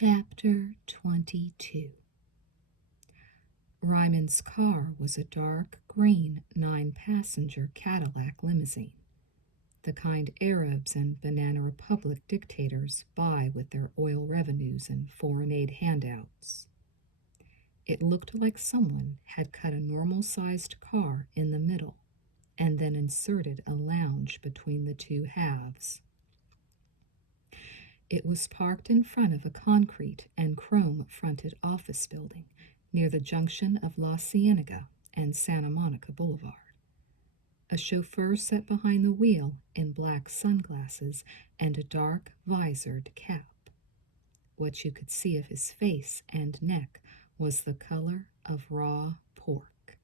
Chapter 22. Ryman's car was a dark green 9-passenger Cadillac limousine, the kind Arabs and Banana Republic dictators buy with their oil revenues and foreign aid handouts. It looked like someone had cut a normal-sized car in the middle and then inserted a lounge between the two halves. It was parked in front of a concrete and chrome-fronted office building near the junction of La Cienega and Santa Monica Boulevard. A chauffeur sat behind the wheel in black sunglasses and a dark visored cap. What you could see of his face and neck was the color of raw pork.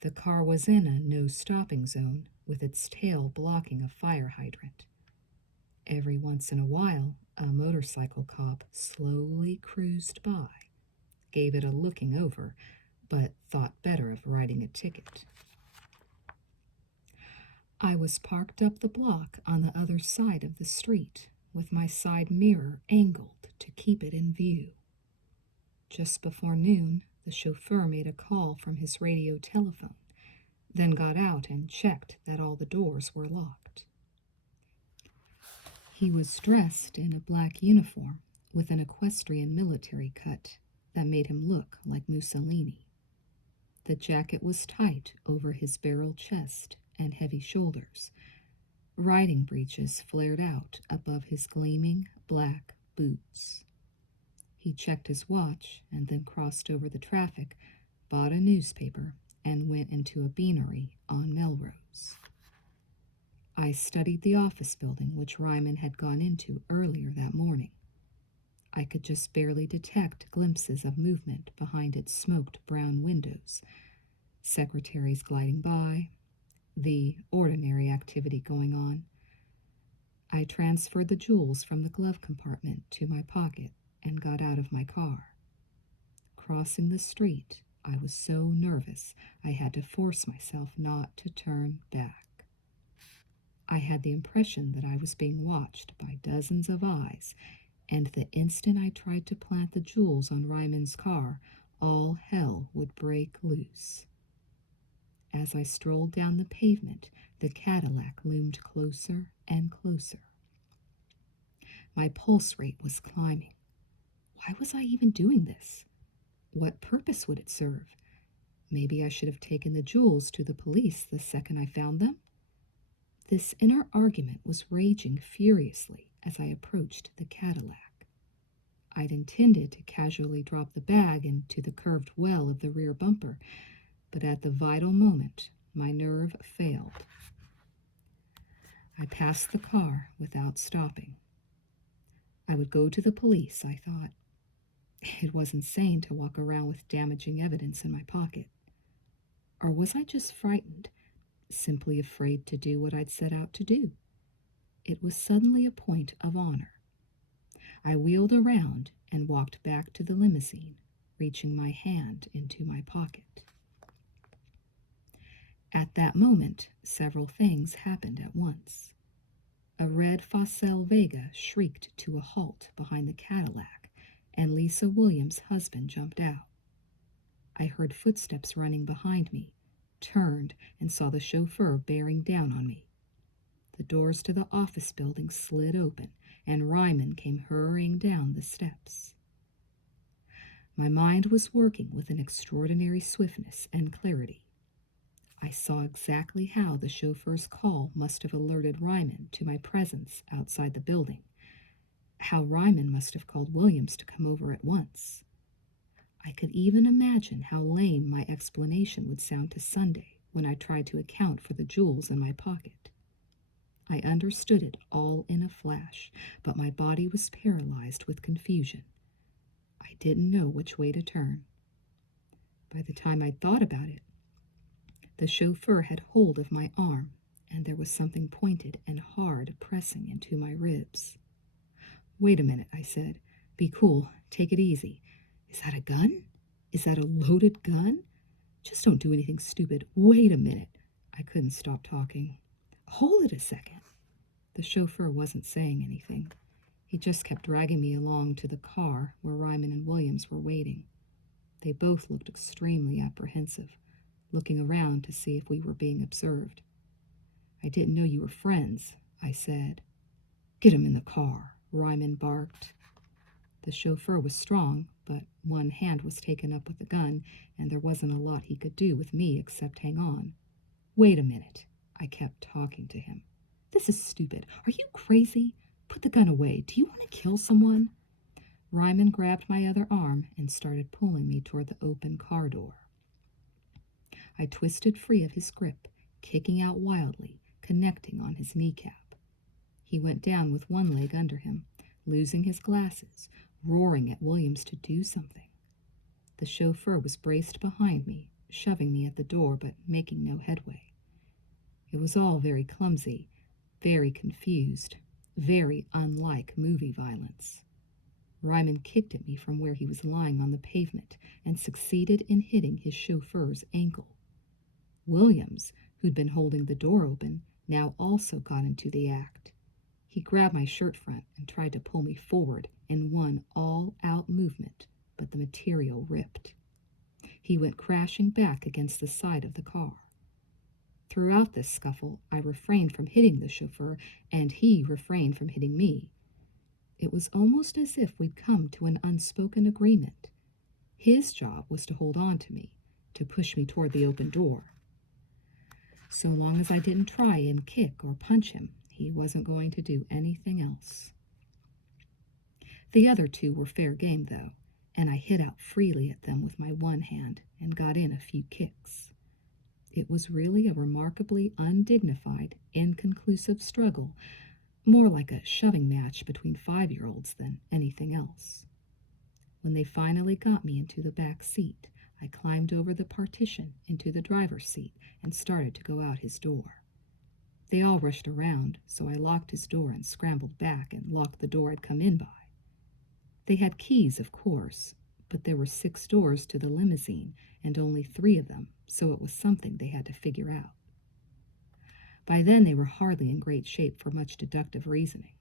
The car was in a no-stopping zone with its tail blocking a fire hydrant. Every once in a while, a motorcycle cop slowly cruised by, gave it a looking over, but thought better of writing a ticket. I was parked up the block on the other side of the street, with my side mirror angled to keep it in view. Just before noon, the chauffeur made a call from his radio telephone, then got out and checked that all the doors were locked. He was dressed in a black uniform with an equestrian military cut that made him look like Mussolini. The jacket was tight over his barrel chest and heavy shoulders. Riding breeches flared out above his gleaming black boots. He checked his watch and then crossed over the traffic, bought a newspaper, and went into a beanery on Melrose. I studied the office building which Ryman had gone into earlier that morning. I could just barely detect glimpses of movement behind its smoked brown windows, secretaries gliding by, the ordinary activity going on. I transferred the jewels from the glove compartment to my pocket and got out of my car. Crossing the street, I was so nervous I had to force myself not to turn back. I had the impression that I was being watched by dozens of eyes, and the instant I tried to plant the jewels on Ryman's car, all hell would break loose. As I strolled down the pavement, the Cadillac loomed closer and closer. My pulse rate was climbing. Why was I even doing this? What purpose would it serve? Maybe I should have taken the jewels to the police the second I found them. This inner argument was raging furiously as I approached the Cadillac. I'd intended to casually drop the bag into the curved well of the rear bumper, but at the vital moment, my nerve failed. I passed the car without stopping. I would go to the police, I thought. It was insane to walk around with damaging evidence in my pocket. Or was I just frightened? Simply afraid to do what I'd set out to do. It was suddenly a point of honor. I wheeled around and walked back to the limousine, reaching my hand into my pocket. At that moment, several things happened at once. A red Facel Vega shrieked to a halt behind the Cadillac, and Lisa Williams' husband jumped out. I heard footsteps running behind me, turned, and saw the chauffeur bearing down on me. The doors to the office building slid open, and Ryman came hurrying down the steps. My mind was working with an extraordinary swiftness and clarity. I saw exactly how the chauffeur's call must have alerted Ryman to my presence outside the building, how Ryman must have called Williams to come over at once. I could even imagine how lame my explanation would sound to Sunday when I tried to account for the jewels in my pocket. I understood it all in a flash, but my body was paralyzed with confusion. I didn't know which way to turn. By the time I'd thought about it, the chauffeur had hold of my arm, and there was something pointed and hard pressing into my ribs. "Wait a minute," I said. "Be cool. Take it easy. Is that a gun? Is that a loaded gun? Just don't do anything stupid. Wait a minute." I couldn't stop talking. "Hold it a second." The chauffeur wasn't saying anything. He just kept dragging me along to the car where Ryman and Williams were waiting. They both looked extremely apprehensive, looking around to see if we were being observed. "I didn't know you were friends," I said. "Get him in the car," Ryman barked. The chauffeur was strong, but one hand was taken up with the gun, and there wasn't a lot he could do with me except hang on. "Wait a minute," I kept talking to him. "This is stupid. Are you crazy? Put the gun away. Do you want to kill someone?" Ryman grabbed my other arm and started pulling me toward the open car door. I twisted free of his grip, kicking out wildly, connecting on his kneecap. He went down with one leg under him, losing his glasses, roaring at Williams to do something. The chauffeur was braced behind me, shoving me at the door but making no headway. It was all very clumsy, very confused, very unlike movie violence. Ryman kicked at me from where he was lying on the pavement and succeeded in hitting his chauffeur's ankle. Williams, who'd been holding the door open, now also got into the act. He grabbed my shirt front and tried to pull me forward in one all-out movement, but the material ripped. He went crashing back against the side of the car. Throughout this scuffle, I refrained from hitting the chauffeur, and he refrained from hitting me. It was almost as if we'd come to an unspoken agreement. His job was to hold on to me, to push me toward the open door. So long as I didn't try and kick or punch him, he wasn't going to do anything else. The other two were fair game, though, and I hit out freely at them with my one hand and got in a few kicks. It was really a remarkably undignified, inconclusive struggle, more like a shoving match between 5-year-olds than anything else. When they finally got me into the back seat, I climbed over the partition into the driver's seat and started to go out his door. They all rushed around, so I locked his door and scrambled back and locked the door I'd come in by. They had keys, of course, but there were 6 doors to the limousine and only 3 of them, so it was something they had to figure out. By then they were hardly in great shape for much deductive reasoning.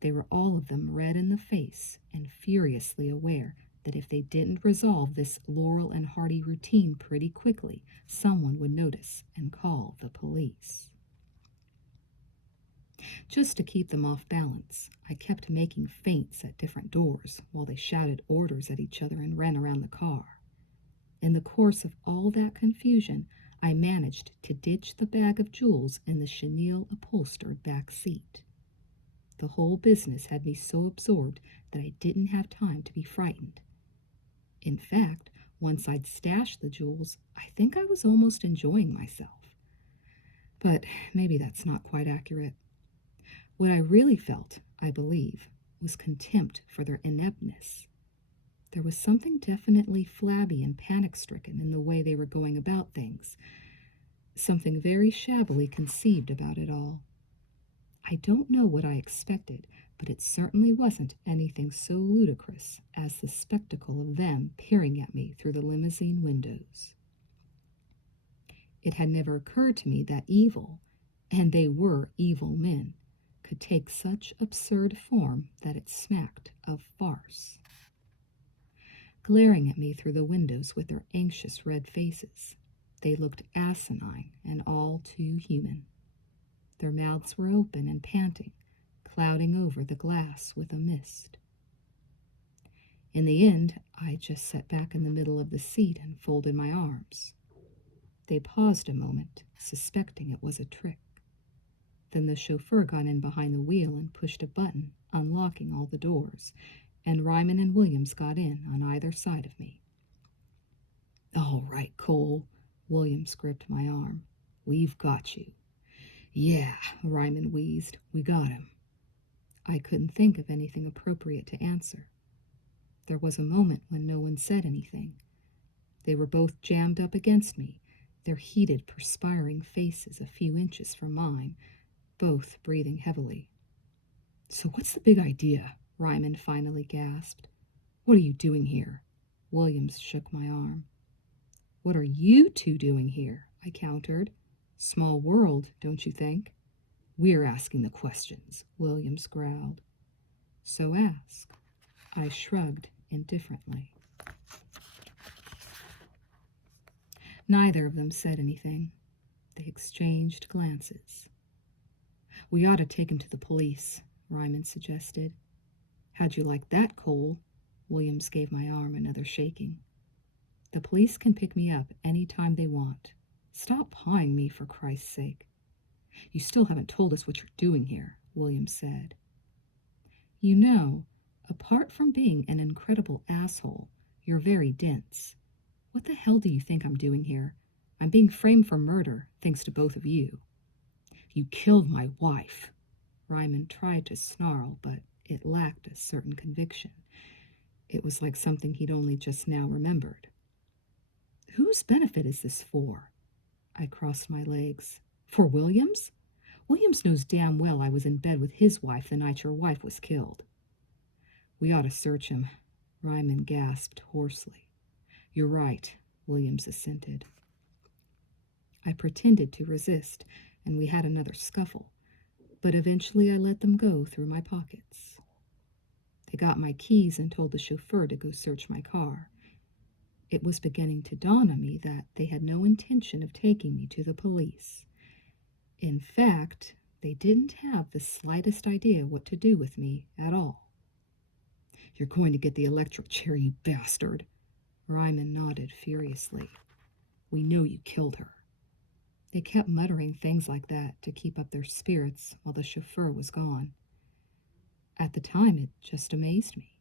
They were all of them red in the face and furiously aware that if they didn't resolve this Laurel and Hardy routine pretty quickly, someone would notice and call the police. Just to keep them off balance, I kept making feints at different doors while they shouted orders at each other and ran around the car. In the course of all that confusion, I managed to ditch the bag of jewels in the chenille-upholstered back seat. The whole business had me so absorbed that I didn't have time to be frightened. In fact, once I'd stashed the jewels, I think I was almost enjoying myself. But maybe that's not quite accurate. What I really felt, I believe, was contempt for their ineptness. There was something definitely flabby and panic-stricken in the way they were going about things, something very shabbily conceived about it all. I don't know what I expected, but it certainly wasn't anything so ludicrous as the spectacle of them peering at me through the limousine windows. It had never occurred to me that evil, and they were evil men, could take such absurd form that it smacked of farce. Glaring at me through the windows with their anxious red faces, they looked asinine and all too human. Their mouths were open and panting, clouding over the glass with a mist. In the end, I just sat back in the middle of the seat and folded my arms. They paused a moment, suspecting it was a trick. Then the chauffeur got in behind the wheel and pushed a button, unlocking all the doors, and Ryman and Williams got in on either side of me. "All right, Cole," Williams gripped my arm. "We've got you." "Yeah," Ryman wheezed, "we got him." I couldn't think of anything appropriate to answer. There was a moment when no one said anything. They were both jammed up against me, their heated, perspiring faces a few inches from mine, both breathing heavily. "So what's the big idea?" Ryman finally gasped. "What are you doing here?" Williams shook my arm. "What are you two doing here?" I countered. "Small world, don't you think?" "We're asking the questions," Williams growled. So ask. I shrugged indifferently. Neither of them said anything. They exchanged glances. We ought to take him to the police, Ryman suggested. How'd you like that, Cole? Williams gave my arm another shaking. The police can pick me up any time they want. Stop pawing me, for Christ's sake. You still haven't told us what you're doing here, Williams said. You know, apart from being an incredible asshole, you're very dense. What the hell do you think I'm doing here? I'm being framed for murder, thanks to both of you. You killed my wife. Ryman tried to snarl, but it lacked a certain conviction. It was like something he'd only just now remembered. Whose benefit is this for? I crossed my legs. For Williams? Williams knows damn well I was in bed with his wife the night your wife was killed. We ought to search him, Ryman gasped hoarsely. You're right, Williams assented. I pretended to resist, and we had another scuffle, but eventually I let them go through my pockets. They got my keys and told the chauffeur to go search my car. It was beginning to dawn on me that they had no intention of taking me to the police. In fact, they didn't have the slightest idea what to do with me at all. You're going to get the electric chair, you bastard. Ryman nodded furiously. We know you killed her. They kept muttering things like that to keep up their spirits while the chauffeur was gone. At the time, it just amazed me.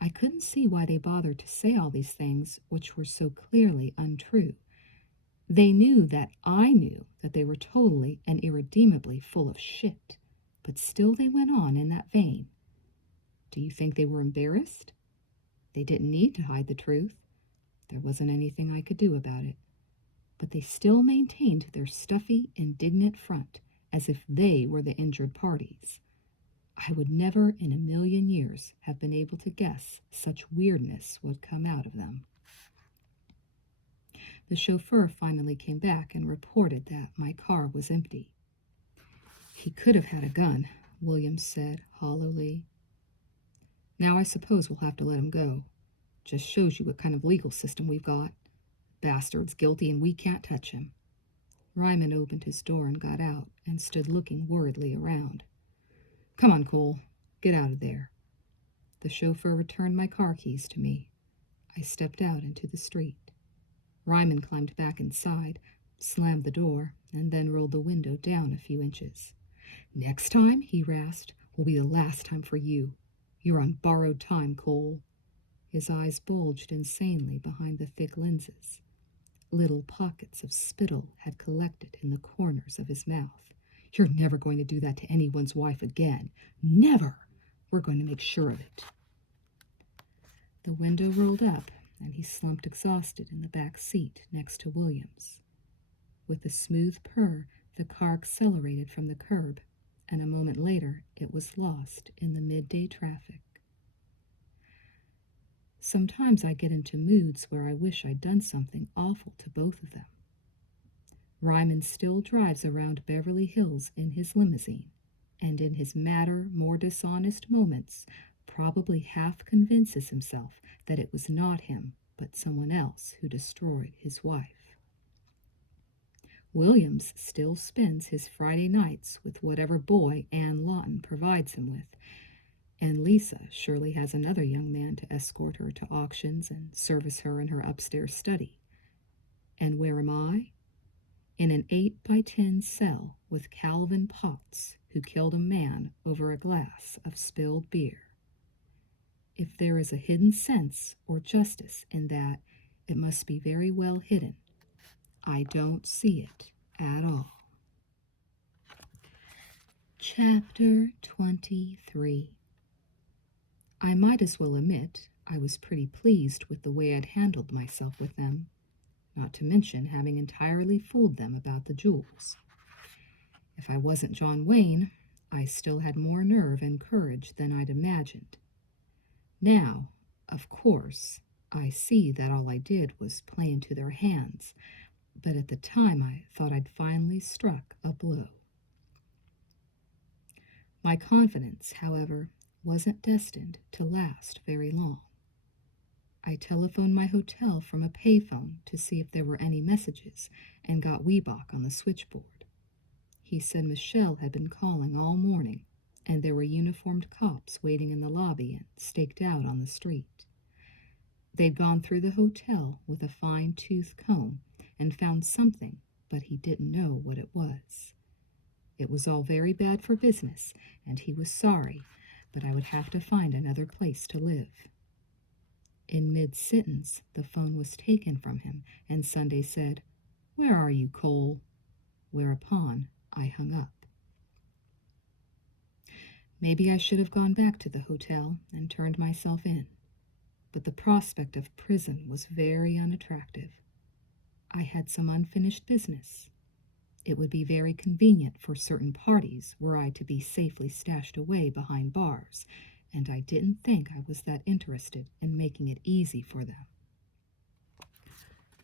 I couldn't see why they bothered to say all these things which were so clearly untrue. They knew that I knew that they were totally and irredeemably full of shit, but still they went on in that vein. Do you think they were embarrassed? They didn't need to hide the truth. There wasn't anything I could do about it. But they still maintained their stuffy, indignant front, as if they were the injured parties. I would never in a million years have been able to guess such weirdness would come out of them. The chauffeur finally came back and reported that my car was empty. He could have had a gun, Williams said hollowly. Now I suppose we'll have to let him go. Just shows you what kind of legal system we've got. Bastard's guilty and we can't touch him. Ryman opened his door and got out and stood looking worriedly around. Come on, Cole. Get out of there. The chauffeur returned my car keys to me. I stepped out into the street. Ryman climbed back inside, slammed the door, and then rolled the window down a few inches. Next time, he rasped, will be the last time for you. You're on borrowed time, Cole. His eyes bulged insanely behind the thick lenses. Little pockets of spittle had collected in the corners of his mouth. You're never going to do that to anyone's wife again. Never! We're going to make sure of it. The window rolled up, and he slumped exhausted in the back seat next to Williams. With a smooth purr, the car accelerated from the curb, and a moment later it was lost in the midday traffic. Sometimes I get into moods where I wish I'd done something awful to both of them. Ryman still drives around Beverly Hills in his limousine, and in his madder, more dishonest moments, probably half convinces himself that it was not him, but someone else who destroyed his wife. Williams still spends his Friday nights with whatever boy Ann Lawton provides him with, and Lisa surely has another young man to escort her to auctions and service her in her upstairs study. And where am I? In an 8x10 cell with Calvin Potts, who killed a man over a glass of spilled beer. If there is a hidden sense or justice in that, it must be very well hidden. I don't see it at all. Chapter 23. I might as well admit I was pretty pleased with the way I'd handled myself with them, not to mention having entirely fooled them about the jewels. If I wasn't John Wayne, I still had more nerve and courage than I'd imagined. Now, of course, I see that all I did was play into their hands, but at the time I thought I'd finally struck a blow. My confidence, however, wasn't destined to last very long. I telephoned my hotel from a payphone to see if there were any messages and got Weebach on the switchboard. He said Michelle had been calling all morning and there were uniformed cops waiting in the lobby and staked out on the street. They'd gone through the hotel with a fine-tooth comb and found something, but he didn't know what it was. It was all very bad for business, and he was sorry, but I would have to find another place to live. In mid-sentence, the phone was taken from him, and Sunday said, "Where are you, Cole?" Whereupon I hung up. Maybe I should have gone back to the hotel and turned myself in, but the prospect of prison was very unattractive. I had some unfinished business. It would be very convenient for certain parties were I to be safely stashed away behind bars, and I didn't think I was that interested in making it easy for them.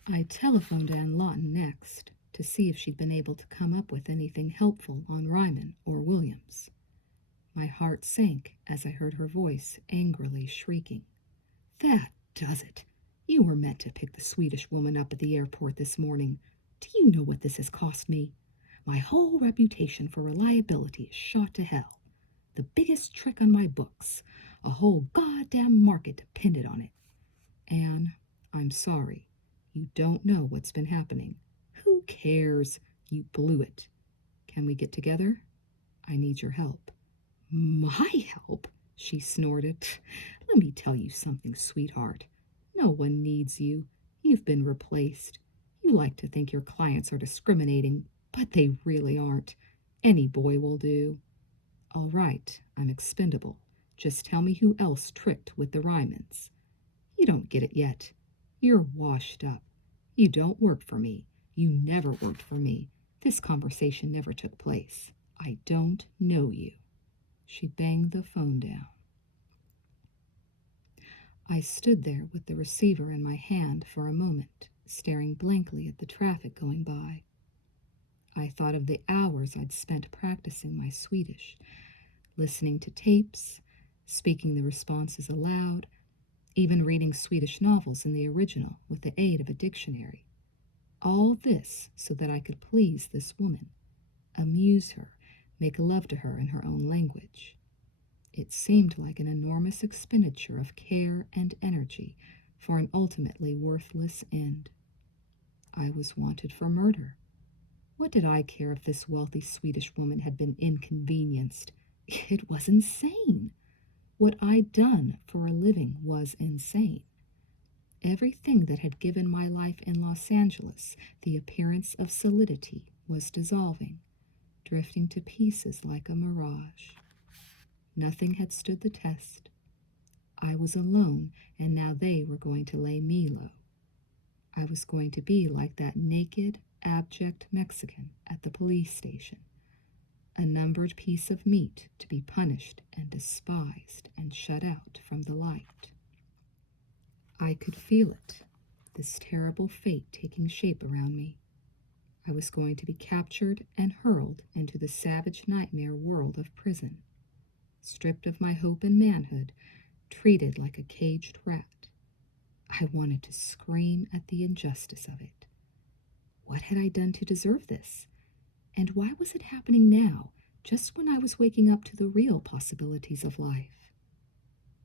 I telephoned Ann Lawton next to see if she'd been able to come up with anything helpful on Ryman or Williams. My heart sank as I heard her voice angrily shrieking. "That does it! You were meant to pick the Swedish woman up at the airport this morning. Do you know what this has cost me? My whole reputation for reliability is shot to hell. The biggest trick on my books. A whole goddamn market depended on it. Anne, I'm sorry. You don't know what's been happening. Who cares? You blew it. Can we get together? I need your help." "My help?" she snorted. "Let me tell you something, sweetheart. No one needs you. You've been replaced. You like to think your clients are discriminating, but they really aren't. Any boy will do. All right, I'm expendable. Just tell me who else tricked with the Rymans. You don't get it yet. You're washed up. You don't work for me. You never worked for me. This conversation never took place. I don't know you." She banged the phone down. I stood there with the receiver in my hand for a moment, staring blankly at the traffic going by. I thought of the hours I'd spent practicing my Swedish, listening to tapes, speaking the responses aloud, even reading Swedish novels in the original with the aid of a dictionary. All this so that I could please this woman, amuse her, make love to her in her own language. It seemed like an enormous expenditure of care and energy for an ultimately worthless end. I was wanted for murder. What did I care if this wealthy Swedish woman had been inconvenienced? It was insane. What I'd done for a living was insane. Everything that had given my life in Los Angeles the appearance of solidity was dissolving, drifting to pieces like a mirage. Nothing had stood the test. I was alone, and now they were going to lay me low. I was going to be like that naked, abject Mexican at the police station, a numbered piece of meat to be punished and despised and shut out from the light. I could feel it, this terrible fate taking shape around me. I was going to be captured and hurled into the savage nightmare world of prison, stripped of my hope and manhood, treated like a caged rat. I wanted to scream at the injustice of it. What had I done to deserve this? And why was it happening now, just when I was waking up to the real possibilities of life?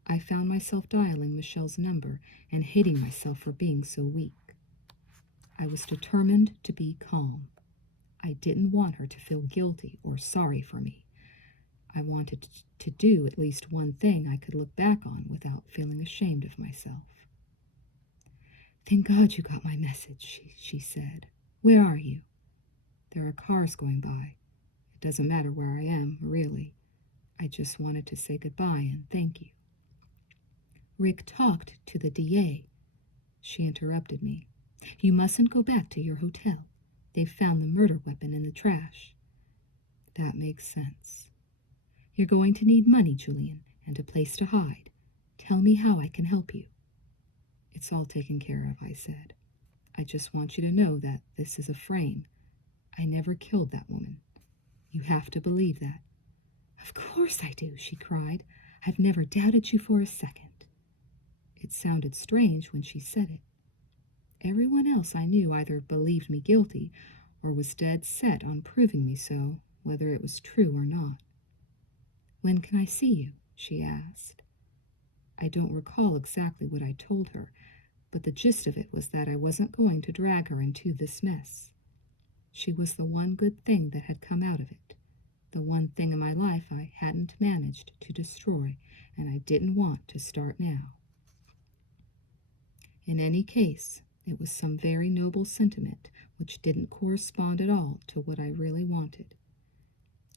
I found myself dialing Michelle's number and hating myself for being so weak. I was determined to be calm. I didn't want her to feel guilty or sorry for me. I wanted to do at least one thing I could look back on without feeling ashamed of myself. "Thank God you got my message," she said. "Where are you?" "There are cars going by. It doesn't matter where I am, really. I just wanted to say goodbye and thank you." "Rick talked to the DA." She interrupted me. "You mustn't go back to your hotel. They've found the murder weapon in the trash." "That makes sense." "You're going to need money, Julian, and a place to hide. Tell me how I can help you." "It's all taken care of," I said. "I just want you to know that this is a frame. I never killed that woman. You have to believe that." "Of course I do," she cried. I've never doubted you for a second." It sounded strange when she said it. Everyone else I knew either believed me guilty or was dead set on proving me so, whether it was true or not. "When can I see you?" she asked. I don't recall exactly what I told her, but the gist of it was that I wasn't going to drag her into this mess. She was the one good thing that had come out of it, the one thing in my life I hadn't managed to destroy, and I didn't want to start now. In any case, it was some very noble sentiment which didn't correspond at all to what I really wanted.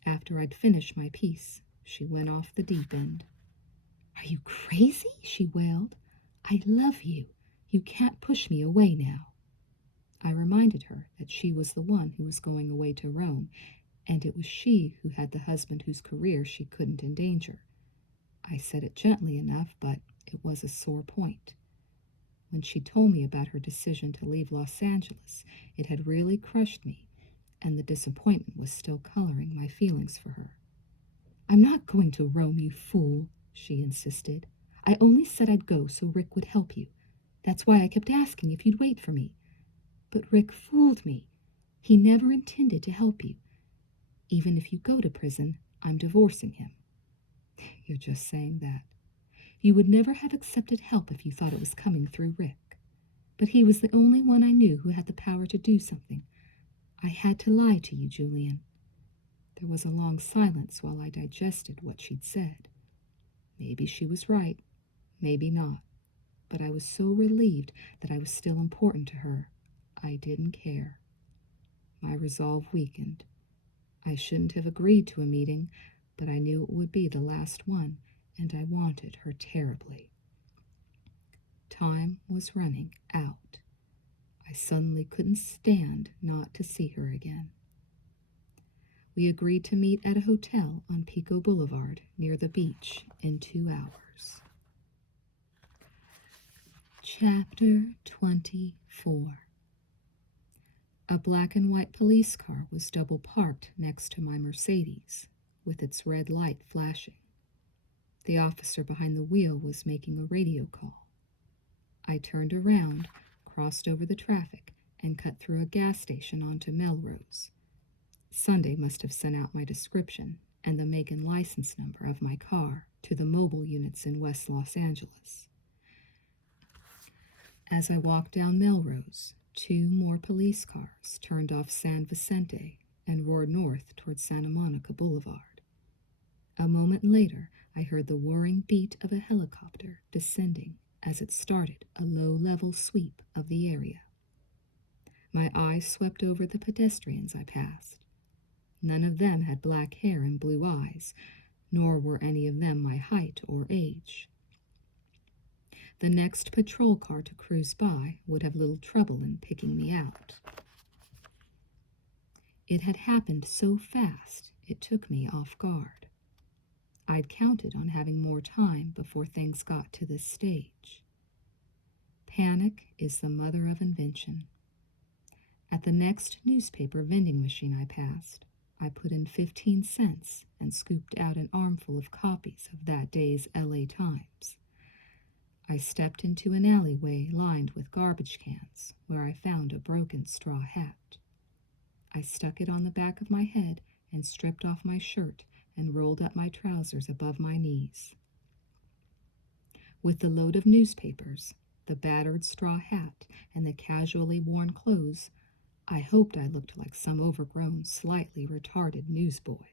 After I'd finished my piece, she went off the deep end. "Are you crazy?" she wailed. "I love you. You can't push me away now." I reminded her that she was the one who was going away to Rome, and it was she who had the husband whose career she couldn't endanger. I said it gently enough, but it was a sore point. When she told me about her decision to leave Los Angeles, it had really crushed me, and the disappointment was still coloring my feelings for her. "I'm not going to Rome, you fool," she insisted. "I only said I'd go so Rick would help you. That's why I kept asking if you'd wait for me. But Rick fooled me. He never intended to help you. Even if you go to prison, I'm divorcing him." "You're just saying that. You would never have accepted help if you thought it was coming through Rick. But he was the only one I knew who had the power to do something. I had to lie to you, Julian." There was a long silence while I digested what she'd said. Maybe she was right, maybe not. But I was so relieved that I was still important to her. I didn't care. My resolve weakened. I shouldn't have agreed to a meeting, but I knew it would be the last one, and I wanted her terribly. Time was running out. I suddenly couldn't stand not to see her again. We agreed to meet at a hotel on Pico Boulevard near the beach in 2 hours. Chapter 24. A black and white police car was double parked next to my Mercedes, with its red light flashing. The officer behind the wheel was making a radio call. I turned around, crossed over the traffic, and cut through a gas station onto Melrose. Sunday must have sent out my description and the make and license number of my car to the mobile units in West Los Angeles. As I walked down Melrose, 2 more police cars turned off San Vicente and roared north toward Santa Monica Boulevard. A moment later, I heard the whirring beat of a helicopter descending as it started a low-level sweep of the area. My eyes swept over the pedestrians I passed. None of them had black hair and blue eyes, nor were any of them my height or age. The next patrol car to cruise by would have little trouble in picking me out. It had happened so fast, it took me off guard. I'd counted on having more time before things got to this stage. Panic is the mother of invention. At the next newspaper vending machine I passed, I put in 15 cents and scooped out an armful of copies of that day's LA Times. I stepped into an alleyway lined with garbage cans, where I found a broken straw hat. I stuck it on the back of my head and stripped off my shirt and rolled up my trousers above my knees. With the load of newspapers, the battered straw hat, and the casually worn clothes, I hoped I looked like some overgrown, slightly retarded newsboy.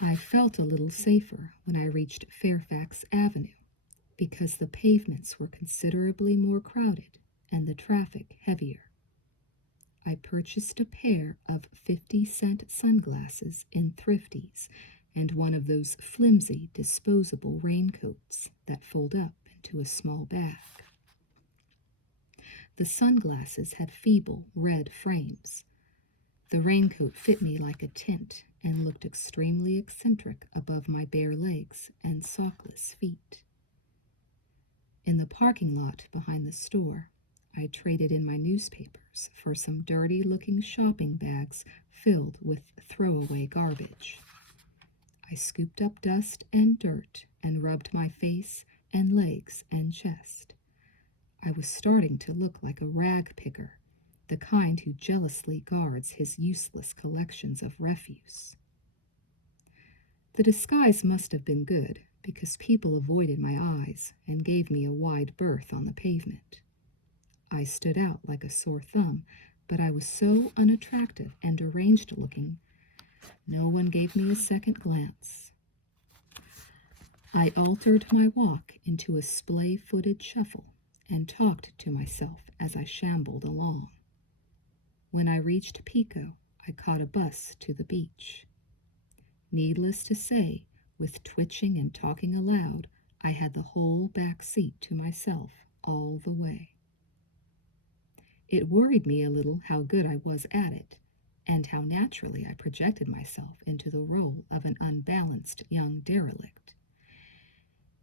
I felt a little safer when I reached Fairfax Avenue, because the pavements were considerably more crowded and the traffic heavier. I purchased a pair of 50-cent sunglasses in Thrifties and one of those flimsy disposable raincoats that fold up into a small bag. The sunglasses had feeble red frames. The raincoat fit me like a tent and looked extremely eccentric above my bare legs and sockless feet. In the parking lot behind the store, I traded in my newspapers for some dirty-looking shopping bags filled with throwaway garbage. I scooped up dust and dirt and rubbed my face and legs and chest. I was starting to look like a rag picker, the kind who jealously guards his useless collections of refuse. The disguise must have been good, because people avoided my eyes and gave me a wide berth on the pavement. I stood out like a sore thumb, but I was so unattractive and deranged looking, no one gave me a second glance. I altered my walk into a splay-footed shuffle and talked to myself as I shambled along. When I reached Pico, I caught a bus to the beach. Needless to say, with twitching and talking aloud, I had the whole back seat to myself all the way. It worried me a little how good I was at it, and how naturally I projected myself into the role of an unbalanced young derelict.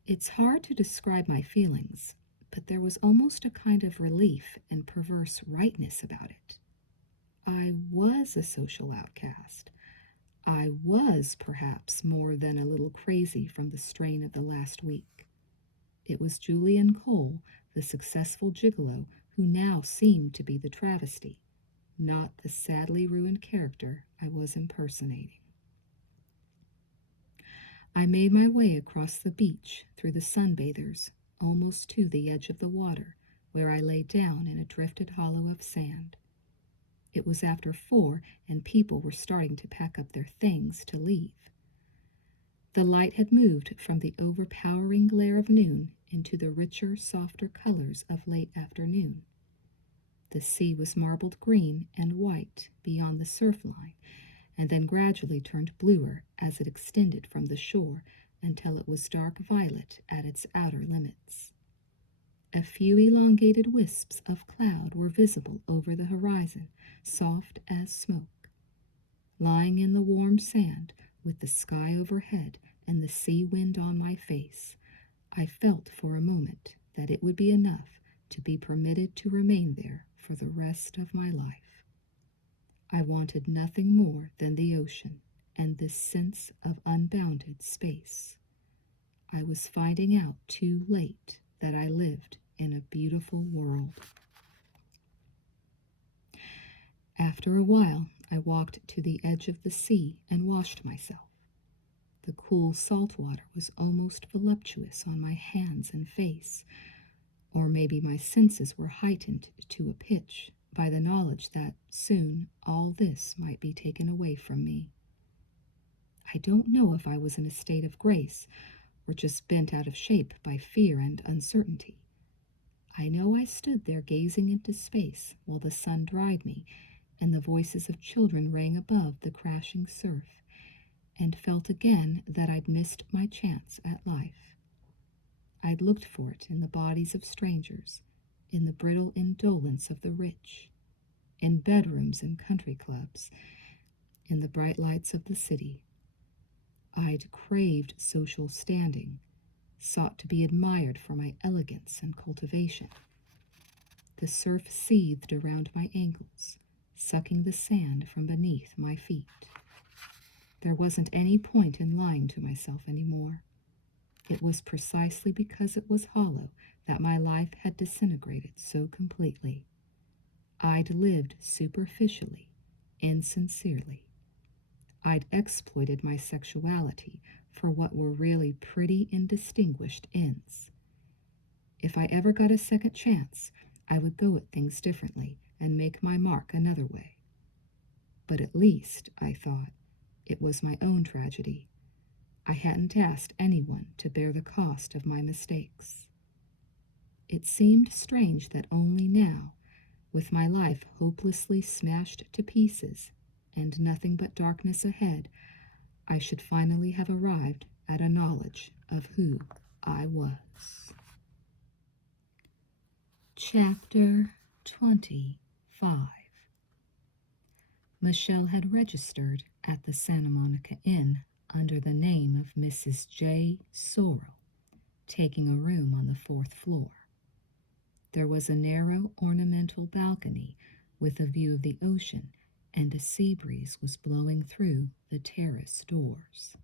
It's hard to describe my feelings, but there was almost a kind of relief and perverse rightness about it. I was a social outcast. I was perhaps more than a little crazy from the strain of the last week. It was Julian Cole, the successful gigolo, who now seemed to be the travesty, not the sadly ruined character I was impersonating. I made my way across the beach through the sunbathers, almost to the edge of the water, where I lay down in a drifted hollow of sand. It was after 4, and people were starting to pack up their things to leave. The light had moved from the overpowering glare of noon into the richer, softer colors of late afternoon. The sea was marbled green and white beyond the surf line, and then gradually turned bluer as it extended from the shore until it was dark violet at its outer limits. A few elongated wisps of cloud were visible over the horizon, soft as smoke. Lying in the warm sand, with the sky overhead and the sea wind on my face, I felt for a moment that it would be enough to be permitted to remain there for the rest of my life. I wanted nothing more than the ocean and this sense of unbounded space. I was finding out too late that I lived in a beautiful world. After a while, I walked to the edge of the sea and washed myself. The cool salt water was almost voluptuous on my hands and face, or maybe my senses were heightened to a pitch by the knowledge that soon all this might be taken away from me. I don't know if I was in a state of grace or just bent out of shape by fear and uncertainty. I know I stood there gazing into space while the sun dried me and the voices of children rang above the crashing surf, and felt again that I'd missed my chance at life. I'd looked for it in the bodies of strangers, in the brittle indolence of the rich, in bedrooms and country clubs, in the bright lights of the city. I'd craved social standing, sought to be admired for my elegance and cultivation. The surf seethed around my ankles, sucking the sand from beneath my feet. There wasn't any point in lying to myself anymore. It was precisely because it was hollow that my life had disintegrated so completely. I'd lived superficially, insincerely. I'd exploited my sexuality for what were really pretty indistinguished ends. If I ever got a second chance, I would go at things differently and make my mark another way. But at least, I thought, it was my own tragedy. I hadn't asked anyone to bear the cost of my mistakes. It seemed strange that only now, with my life hopelessly smashed to pieces and nothing but darkness ahead, I should finally have arrived at a knowledge of who I was. Chapter 25. Michelle had registered at the Santa Monica Inn under the name of Mrs. J. Sorrell, taking a room on the 4th floor. There was a narrow ornamental balcony with a view of the ocean, and a sea breeze was blowing through the terrace doors.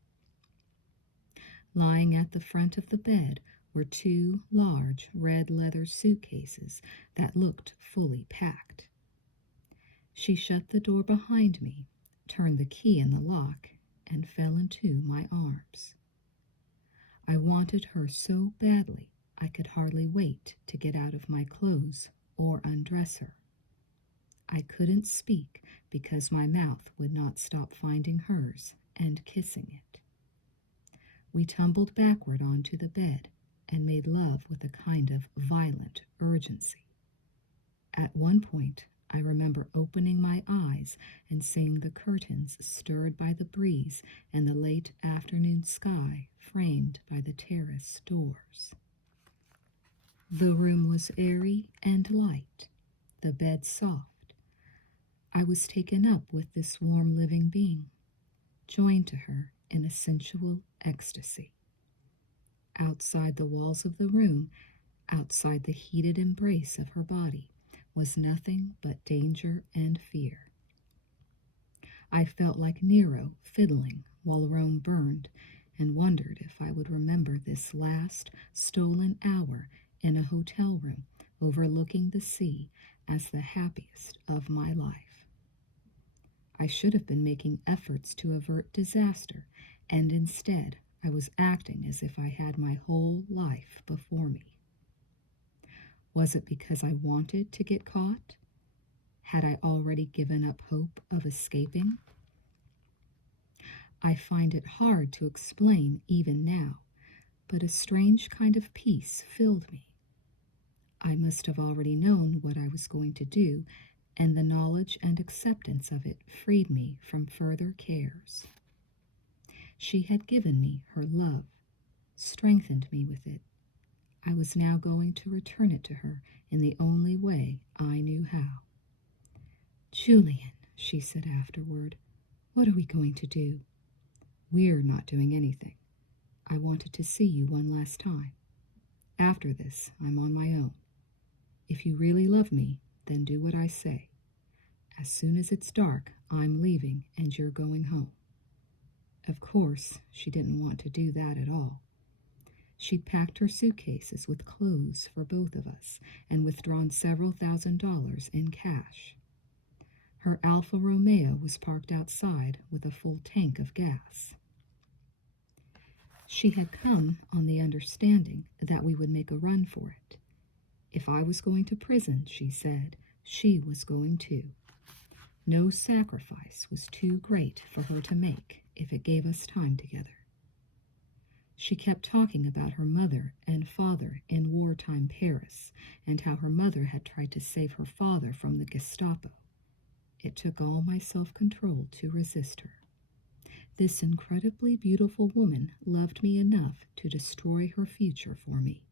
Lying at the front of the bed were two large red leather suitcases that looked fully packed. She shut the door behind me, turned the key in the lock, and fell into my arms. I wanted her so badly I could hardly wait to get out of my clothes or undress her. I couldn't speak because my mouth would not stop finding hers and kissing it. We tumbled backward onto the bed and made love with a kind of violent urgency. At one point, I remember opening my eyes and seeing the curtains stirred by the breeze and the late afternoon sky framed by the terrace doors. The room was airy and light, the bed soft. I was taken up with this warm living being, joined to her in a sensual ecstasy. Outside the walls of the room, outside the heated embrace of her body, was nothing but danger and fear. I felt like Nero fiddling while Rome burned, and wondered if I would remember this last stolen hour in a hotel room overlooking the sea as the happiest of my life. I should have been making efforts to avert disaster, and instead I was acting as if I had my whole life before me. Was it because I wanted to get caught? Had I already given up hope of escaping? I find it hard to explain even now, but a strange kind of peace filled me. I must have already known what I was going to do, and the knowledge and acceptance of it freed me from further cares. She had given me her love, strengthened me with it. I was now going to return it to her in the only way I knew how. "Julian," she said afterward, "what are we going to do?" "We're not doing anything. I wanted to see you one last time. After this, I'm on my own. If you really love me, then do what I say. As soon as it's dark, I'm leaving and you're going home." Of course, she didn't want to do that at all. She'd packed her suitcases with clothes for both of us and withdrawn several $1,000s in cash. Her Alfa Romeo was parked outside with a full tank of gas. She had come on the understanding that we would make a run for it. If I was going to prison, she said, she was going too. No sacrifice was too great for her to make if it gave us time together. She kept talking about her mother and father in wartime Paris and how her mother had tried to save her father from the Gestapo. It took all my self-control to resist her. This incredibly beautiful woman loved me enough to destroy her future for me.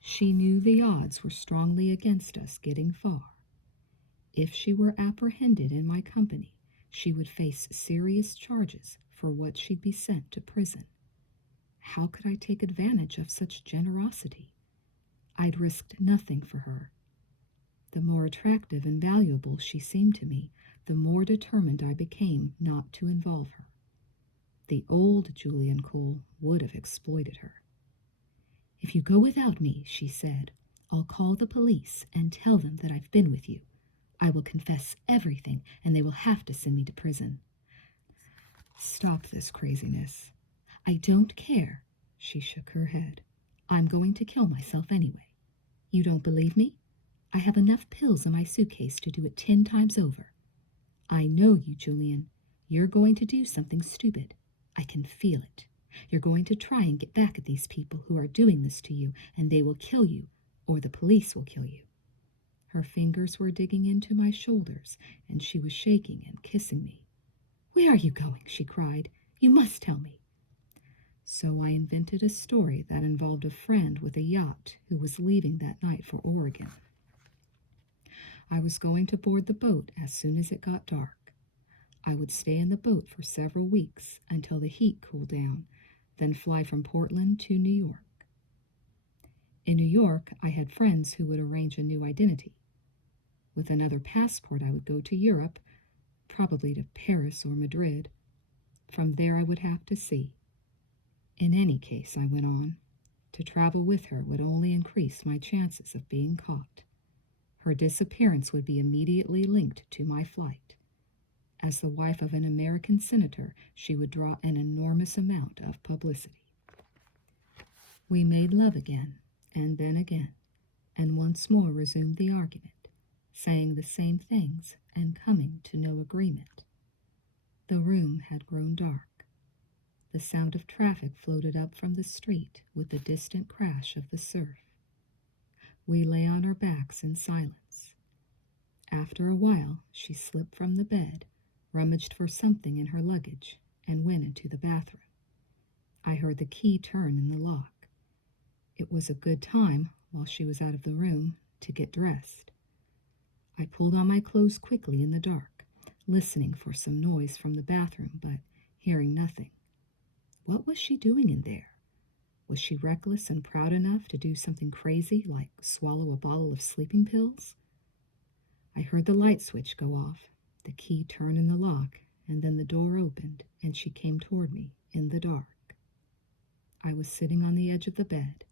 She knew the odds were strongly against us getting far. If she were apprehended in my company, she would face serious charges for what she'd be sent to prison. How could I take advantage of such generosity? I'd risked nothing for her. The more attractive and valuable she seemed to me, the more determined I became not to involve her. The old Julian Cole would have exploited her. "If you go without me," she said, "I'll call the police and tell them that I've been with you. I will confess everything, and they will have to send me to prison." "Stop this craziness." "I don't care." She shook her head. "I'm going to kill myself anyway. You don't believe me? I have enough pills in my suitcase to do it 10 times over. I know you, Julian. You're going to do something stupid. I can feel it. You're going to try and get back at these people who are doing this to you, and they will kill you, or the police will kill you." Her fingers were digging into my shoulders, and she was shaking and kissing me. "Where are you going?" she cried. "You must tell me." So I invented a story that involved a friend with a yacht who was leaving that night for Oregon. I was going to board the boat as soon as it got dark. I would stay in the boat for several weeks until the heat cooled down, then fly from Portland to New York. In New York, I had friends who would arrange a new identity. With another passport, I would go to Europe, probably to Paris or Madrid. From there, I would have to see. In any case, I went on, to travel with her would only increase my chances of being caught. Her disappearance would be immediately linked to my flight. As the wife of an American senator, she would draw an enormous amount of publicity. We made love again, and then again, and once more resumed the argument, saying the same things and coming to no agreement. The room had grown dark. The sound of traffic floated up from the street with the distant crash of the surf. We lay on our backs in silence. After a while, she slipped from the bed, rummaged for something in her luggage, and went into the bathroom. I heard the key turn in the lock. It was a good time, while she was out of the room, to get dressed. I pulled on my clothes quickly in the dark, listening for some noise from the bathroom, but hearing nothing. What was she doing in there? Was she reckless and proud enough to do something crazy, like swallow a bottle of sleeping pills? I heard the light switch go off, the key turn in the lock, and then the door opened, and she came toward me in the dark. I was sitting on the edge of the bed.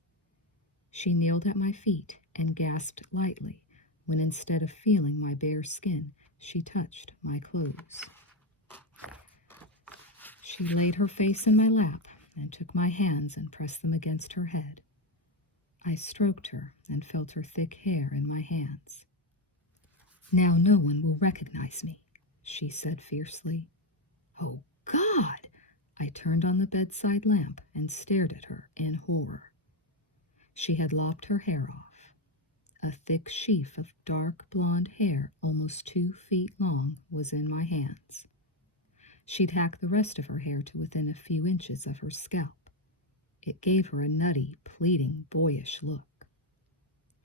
She kneeled at my feet and gasped lightly when, instead of feeling my bare skin, she touched my clothes. She laid her face in my lap and took my hands and pressed them against her head. I stroked her and felt her thick hair in my hands. "Now no one will recognize me," she said fiercely. "Oh, God!" I turned on the bedside lamp and stared at her in horror. She had lopped her hair off. A thick sheaf of dark blonde hair, almost 2 feet long, was in my hands. She'd hacked the rest of her hair to within a few inches of her scalp. It gave her a nutty, pleading, boyish look.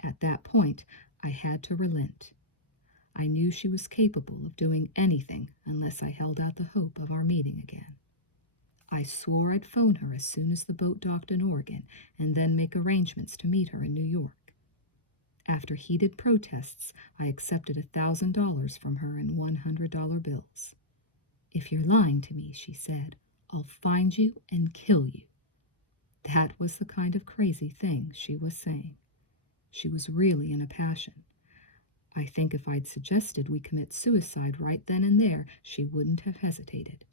At that point, I had to relent. I knew she was capable of doing anything unless I held out the hope of our meeting again. I swore I'd phone her as soon as the boat docked in Oregon, and then make arrangements to meet her in New York. After heated protests, I accepted $1,000 from her in $100 bills. "If you're lying to me," she said, "I'll find you and kill you." That was the kind of crazy thing she was saying. She was really in a passion. I think if I'd suggested we commit suicide right then and there, she wouldn't have hesitated.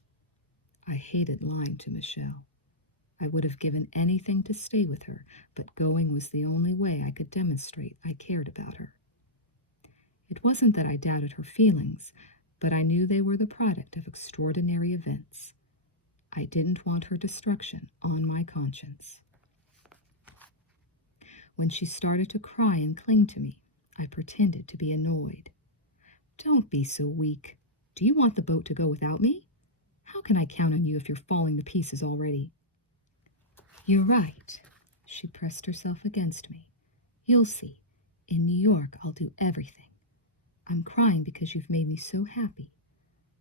I hated lying to Michelle. I would have given anything to stay with her, but going was the only way I could demonstrate I cared about her. It wasn't that I doubted her feelings, but I knew they were the product of extraordinary events. I didn't want her destruction on my conscience. When she started to cry and cling to me, I pretended to be annoyed. "Don't be so weak. Do you want the boat to go without me? How can I count on you if you're falling to pieces already?" "You're right." She pressed herself against me. "You'll see. In New York, I'll do everything. I'm crying because you've made me so happy.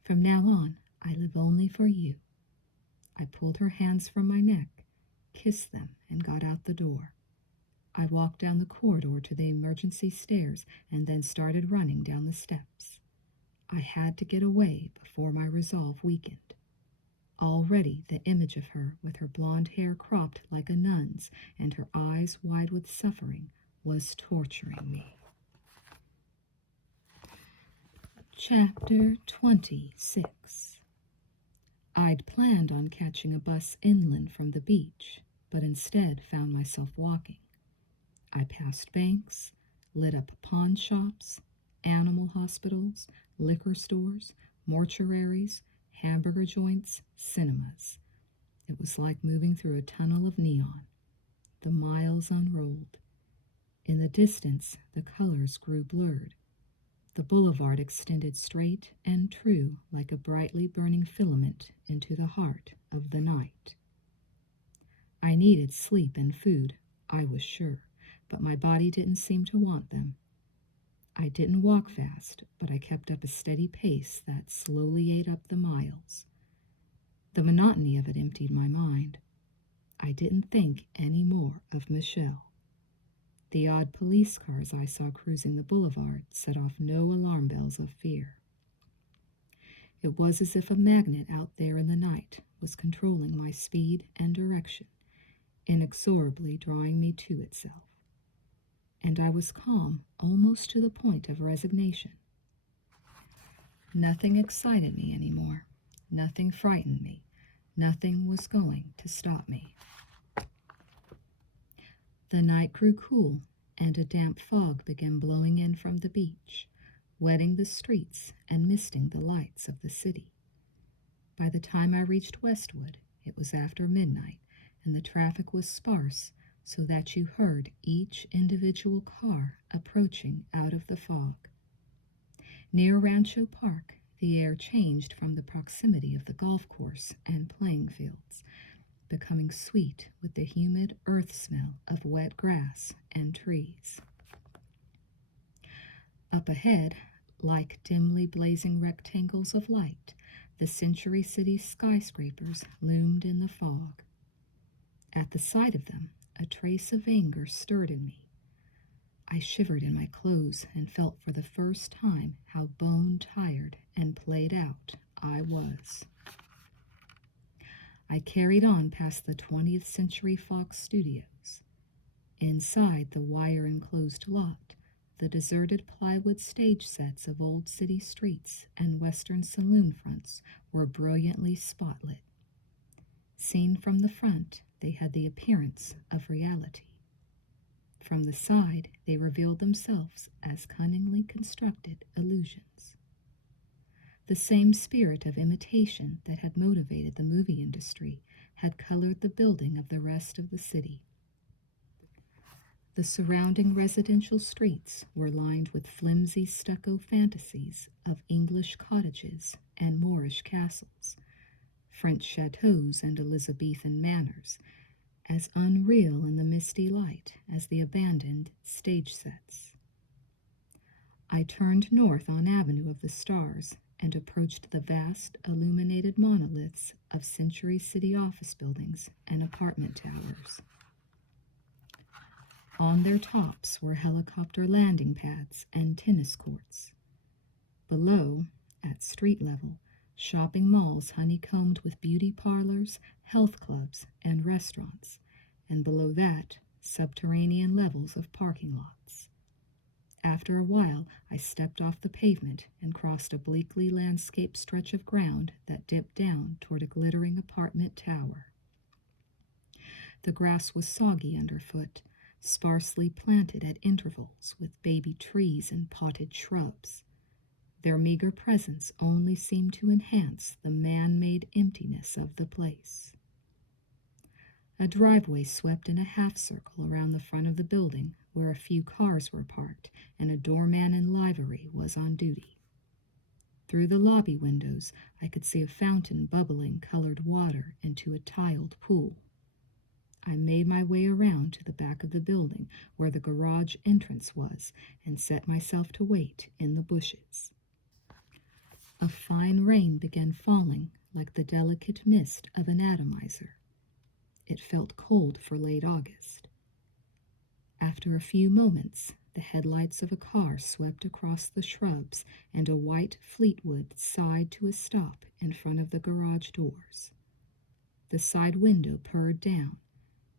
From now on, I live only for you." I pulled her hands from my neck, kissed them, and got out the door. I walked down the corridor to the emergency stairs and then started running down the steps. I had to get away before my resolve weakened. Already the image of her, with her blonde hair cropped like a nun's and her eyes wide with suffering, was torturing me. Chapter 26. I'd planned on catching a bus inland from the beach, but instead found myself walking. I passed banks, lit up pawn shops, animal hospitals, liquor stores, mortuaries, hamburger joints, cinemas. It was like moving through a tunnel of neon. The miles unrolled. In the distance, the colors grew blurred. The boulevard extended straight and true like a brightly burning filament into the heart of the night. I needed sleep and food, I was sure, but my body didn't seem to want them. I didn't walk fast, but I kept up a steady pace that slowly ate up the miles. The monotony of it emptied my mind. I didn't think any more of Michelle. The odd police cars I saw cruising the boulevard set off no alarm bells of fear. It was as if a magnet out there in the night was controlling my speed and direction, inexorably drawing me to itself. And I was calm almost to the point of resignation. Nothing excited me anymore. Nothing frightened me. Nothing was going to stop me. The night grew cool, and a damp fog began blowing in from the beach, wetting the streets and misting the lights of the city. By the time I reached Westwood, it was after midnight, and the traffic was sparse, so that you heard each individual car approaching out of the fog. Near Rancho Park, the air changed from the proximity of the golf course and playing fields, becoming sweet with the humid earth smell of wet grass and trees. Up ahead, like dimly blazing rectangles of light, the Century City skyscrapers loomed in the fog. At the sight of them, a trace of anger stirred in me. I shivered in my clothes and felt for the first time how bone-tired and played out I was. I carried on past the 20th Century Fox studios. Inside the wire-enclosed lot, the deserted plywood stage sets of old city streets and western saloon fronts were brilliantly spotlit. Seen from the front, they had the appearance of reality. From the side, they revealed themselves as cunningly constructed illusions. The same spirit of imitation that had motivated the movie industry had colored the building of the rest of the city. The surrounding residential streets were lined with flimsy stucco fantasies of English cottages and Moorish castles, French chateaux and Elizabethan manors, as unreal in the misty light as the abandoned stage sets. I turned north on Avenue of the Stars and approached the vast illuminated monoliths of Century City office buildings and apartment towers. On their tops were helicopter landing pads and tennis courts. Below, at street level, shopping malls honeycombed with beauty parlors, health clubs, and restaurants, and below that, subterranean levels of parking lots. After a while, I stepped off the pavement and crossed a bleakly landscaped stretch of ground that dipped down toward a glittering apartment tower. The grass was soggy underfoot, sparsely planted at intervals with baby trees and potted shrubs. Their meager presence only seemed to enhance the man-made emptiness of the place. A driveway swept in a half-circle around the front of the building where a few cars were parked and a doorman in livery was on duty. Through the lobby windows, I could see a fountain bubbling colored water into a tiled pool. I made my way around to the back of the building where the garage entrance was and set myself to wait in the bushes. A fine rain began falling like the delicate mist of an atomizer. It felt cold for late August. After a few moments, the headlights of a car swept across the shrubs and a white Fleetwood sighed to a stop in front of the garage doors. The side window purred down.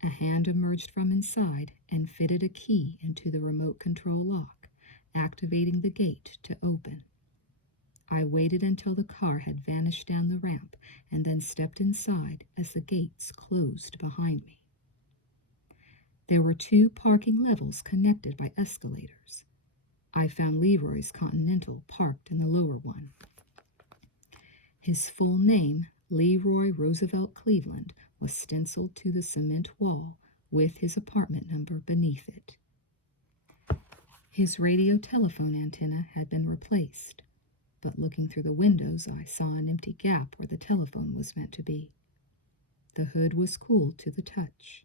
A hand emerged from inside and fitted a key into the remote control lock, activating the gate to open. I waited until the car had vanished down the ramp and then stepped inside as the gates closed behind me. There were 2 parking levels connected by escalators. I found Leroy's Continental parked in the lower one. His full name, Leroy Roosevelt Cleveland, was stenciled to the cement wall with his apartment number beneath it. His radio telephone antenna had been replaced, but looking through the windows I saw an empty gap where the telephone was meant to be. The hood was cool to the touch.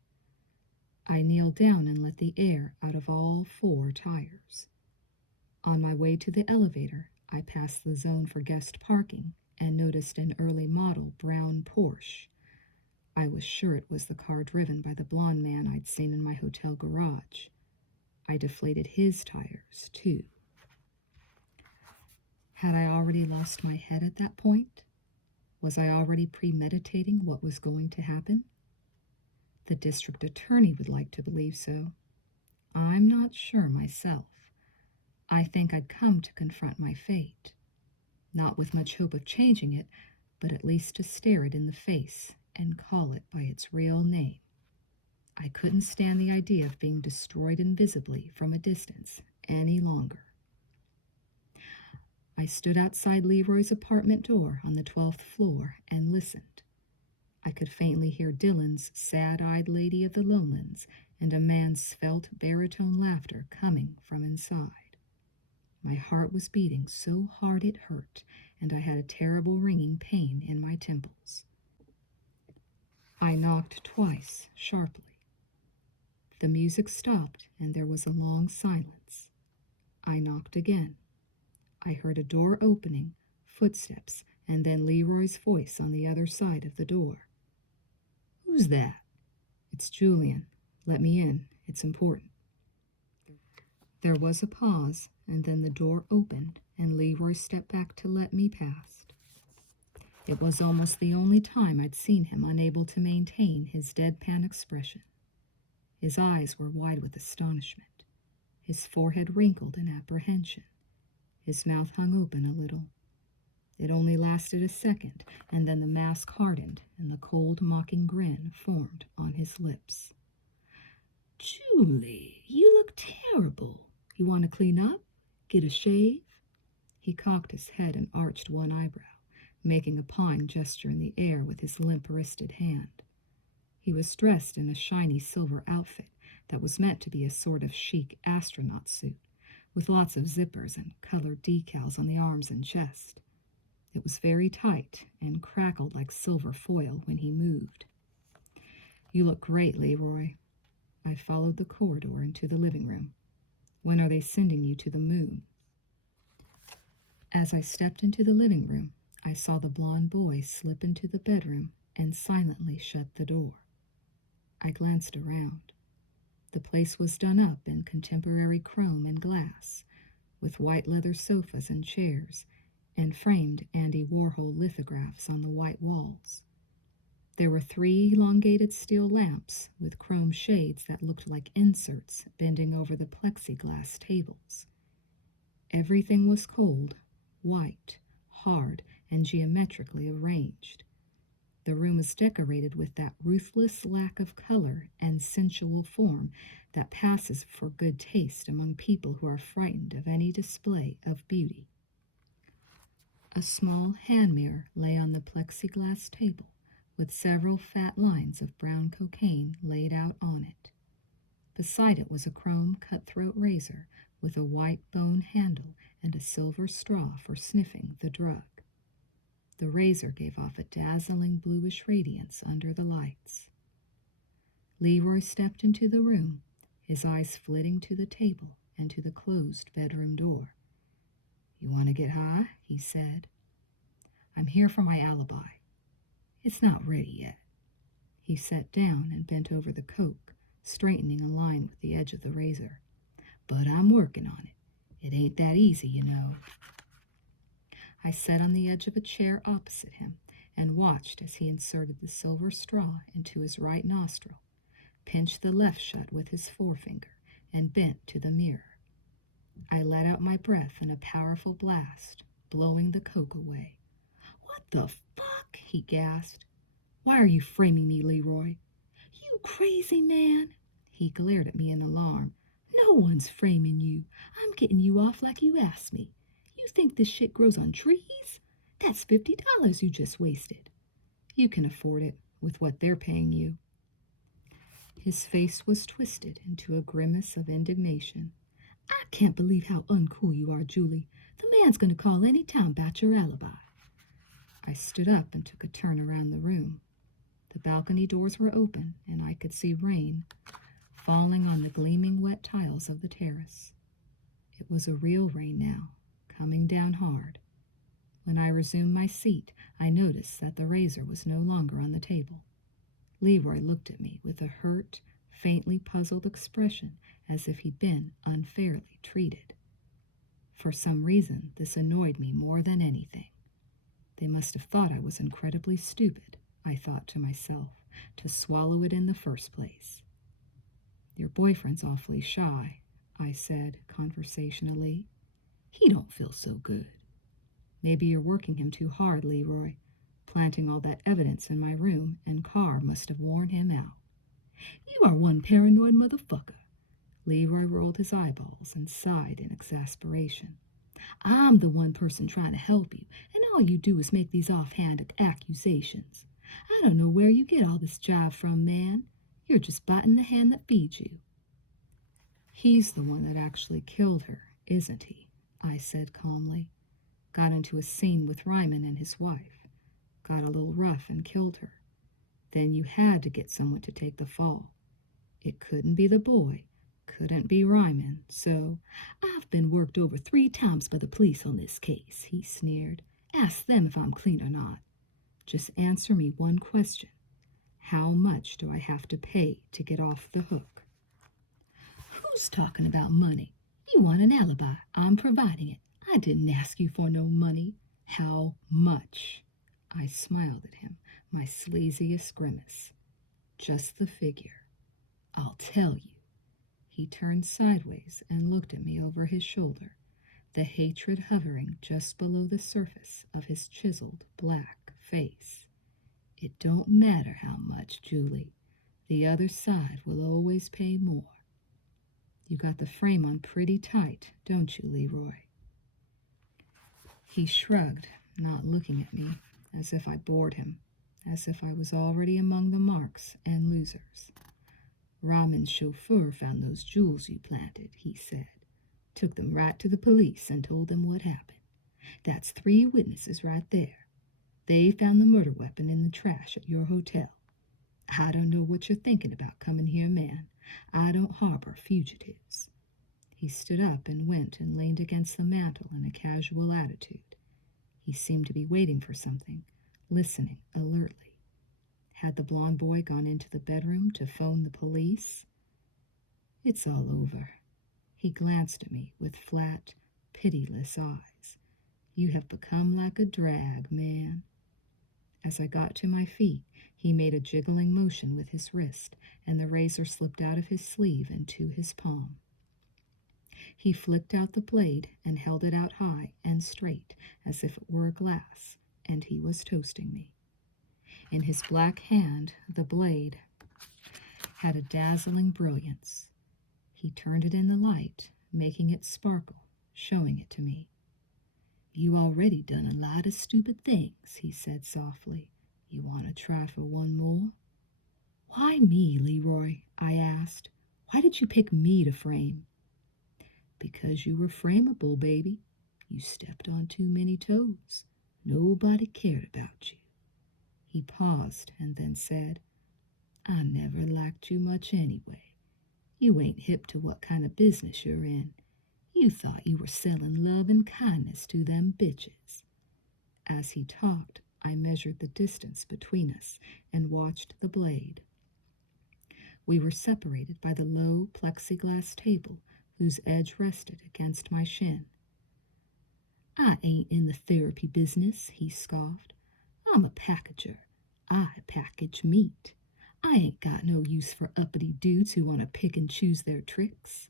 I kneeled down and let the air out of all 4 tires. On my way to the elevator, I passed the zone for guest parking and noticed an early model brown Porsche. I was sure it was the car driven by the blonde man I'd seen in my hotel garage. I deflated his tires, too. Had I already lost my head at that point? Was I already premeditating what was going to happen? The district attorney would like to believe so. I'm not sure myself. I think I'd come to confront my fate, not with much hope of changing it, but at least to stare it in the face and call it by its real name. I couldn't stand the idea of being destroyed invisibly from a distance any longer. I stood outside Leroy's apartment door on the 12th floor and listened. I could faintly hear Dylan's sad-eyed Lady of the Lowlands and a man's svelte baritone laughter coming from inside. My heart was beating so hard it hurt, and I had a terrible ringing pain in my temples. I knocked twice, sharply. The music stopped, and there was a long silence. I knocked again. I heard a door opening, footsteps, and then Leroy's voice on the other side of the door. "Who's that?" "It's Julian. Let me in. It's important." There was a pause, and then the door opened, and Leroy stepped back to let me past. It was almost the only time I'd seen him unable to maintain his deadpan expression. His eyes were wide with astonishment, his forehead wrinkled in apprehension. His mouth hung open a little. It only lasted a second, and then the mask hardened, and the cold, mocking grin formed on his lips. "Julie, you look terrible. You want to clean up? Get a shave?" He cocked his head and arched one eyebrow, making a pawing gesture in the air with his limp-wristed hand. He was dressed in a shiny silver outfit that was meant to be a sort of chic astronaut suit, with lots of zippers and colored decals on the arms and chest. It was very tight and crackled like silver foil when he moved. "You look great, Leroy." I followed the corridor into the living room. "When are they sending you to the moon?" As I stepped into the living room, I saw the blond boy slip into the bedroom and silently shut the door. I glanced around. The place was done up in contemporary chrome and glass, with white leather sofas and chairs, and framed Andy Warhol lithographs on the white walls. There were 3 elongated steel lamps with chrome shades that looked like inserts bending over the plexiglass tables. Everything was cold, white, hard, and geometrically arranged. The room was decorated with that ruthless lack of color and sensual form that passes for good taste among people who are frightened of any display of beauty. A small hand mirror lay on the plexiglass table, with several fat lines of brown cocaine laid out on it. Beside it was a chrome cutthroat razor with a white bone handle and a silver straw for sniffing the drug. The razor gave off a dazzling bluish radiance under the lights. Leroy stepped into the room, his eyes flitting to the table and to the closed bedroom door. "You want to get high?" he said. "I'm here for my alibi. It's not ready yet." He sat down and bent over the coke, straightening a line with the edge of the razor. "But I'm working on it. It ain't that easy, you know." I sat on the edge of a chair opposite him and watched as he inserted the silver straw into his right nostril, pinched the left shut with his forefinger, and bent to the mirror. I let out my breath in a powerful blast, blowing the coke away. "What the fuck?" he gasped. "Why are you framing me, Leroy?" "You crazy man!" He glared at me in alarm. "No one's framing you. I'm getting you off like you asked me. You think this shit grows on trees? That's $50 you just wasted." "You can afford it with what they're paying you." His face was twisted into a grimace of indignation. "I can't believe how uncool you are, Julie. The man's going to call any time about your alibi." I stood up and took a turn around the room. The balcony doors were open, and I could see rain falling on the gleaming wet tiles of the terrace. It was a real rain now, coming down hard. When I resumed my seat, I noticed that the razor was no longer on the table. Leroy looked at me with a hurt, faintly puzzled expression, as if he'd been unfairly treated. For some reason, this annoyed me more than anything. They must have thought I was incredibly stupid, I thought to myself, to swallow it in the first place. Your boyfriend's awfully shy, I said conversationally. He don't feel so good. Maybe you're working him too hard, Leroy. Planting all that evidence in my room and car must have worn him out. You are one paranoid motherfucker. Leroy rolled his eyeballs and sighed in exasperation. I'm the one person trying to help you, and all you do is make these offhand accusations. I don't know where you get all this jive from, man. You're just biting the hand that feeds you. He's the one that actually killed her, isn't he? I said calmly. Got into a scene with Ryman and his wife. Got a little rough and killed her. Then you had to get someone to take the fall. It couldn't be the boy. Couldn't be Ryman, so I've been worked over 3 times by the police on this case, he sneered. Ask them if I'm clean or not. Just answer me one question. How much do I have to pay to get off the hook? Who's talking about money? You want an alibi. I'm providing it. I didn't ask you for no money. How much? I smiled at him, my sleaziest grimace. Just the figure. I'll tell you. He turned sideways and looked at me over his shoulder, the hatred hovering just below the surface of his chiseled black face. It don't matter how much, Julie. The other side will always pay more. You got the frame on pretty tight, don't you, Leroy? He shrugged, not looking at me, as if I bored him, as if I was already among the marks and losers. Rahman's chauffeur found those jewels you planted, he said. Took them right to the police and told them what happened. That's 3 witnesses right there. They found the murder weapon in the trash at your hotel. I don't know what you're thinking about coming here, man. I don't harbor fugitives. He stood up and went and leaned against the mantel in a casual attitude. He seemed to be waiting for something, listening alertly. Had the blond boy gone into the bedroom to phone the police? It's all over. He glanced at me with flat, pitiless eyes. You have become like a drag, man. As I got to my feet, he made a jiggling motion with his wrist, and the razor slipped out of his sleeve into his palm. He flicked out the blade and held it out high and straight, as if it were a glass, and he was toasting me. In his black hand, the blade had a dazzling brilliance. He turned it in the light, making it sparkle, showing it to me. You already done a lot of stupid things, he said softly. You want to try for one more? Why me, Leroy? I asked. Why did you pick me to frame? Because you were frameable, baby. You stepped on too many toes. Nobody cared about you. He paused and then said, I never liked you much anyway. You ain't hip to what kind of business you're in. You thought you were selling love and kindness to them bitches. As he talked, I measured the distance between us and watched the blade. We were separated by the low plexiglass table whose edge rested against my shin. I ain't in the therapy business, he scoffed. I'm a packager. I package meat. I ain't got no use for uppity dudes who want to pick and choose their tricks.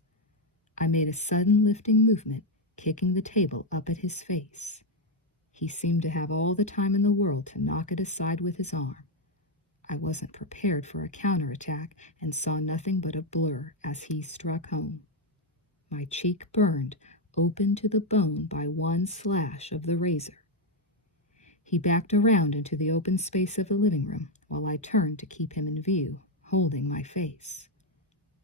I made a sudden lifting movement, kicking the table up at his face. He seemed to have all the time in the world to knock it aside with his arm. I wasn't prepared for a counterattack and saw nothing but a blur as he struck home. My cheek burned, open to the bone by one slash of the razor. He backed around into the open space of the living room while I turned to keep him in view, holding my face.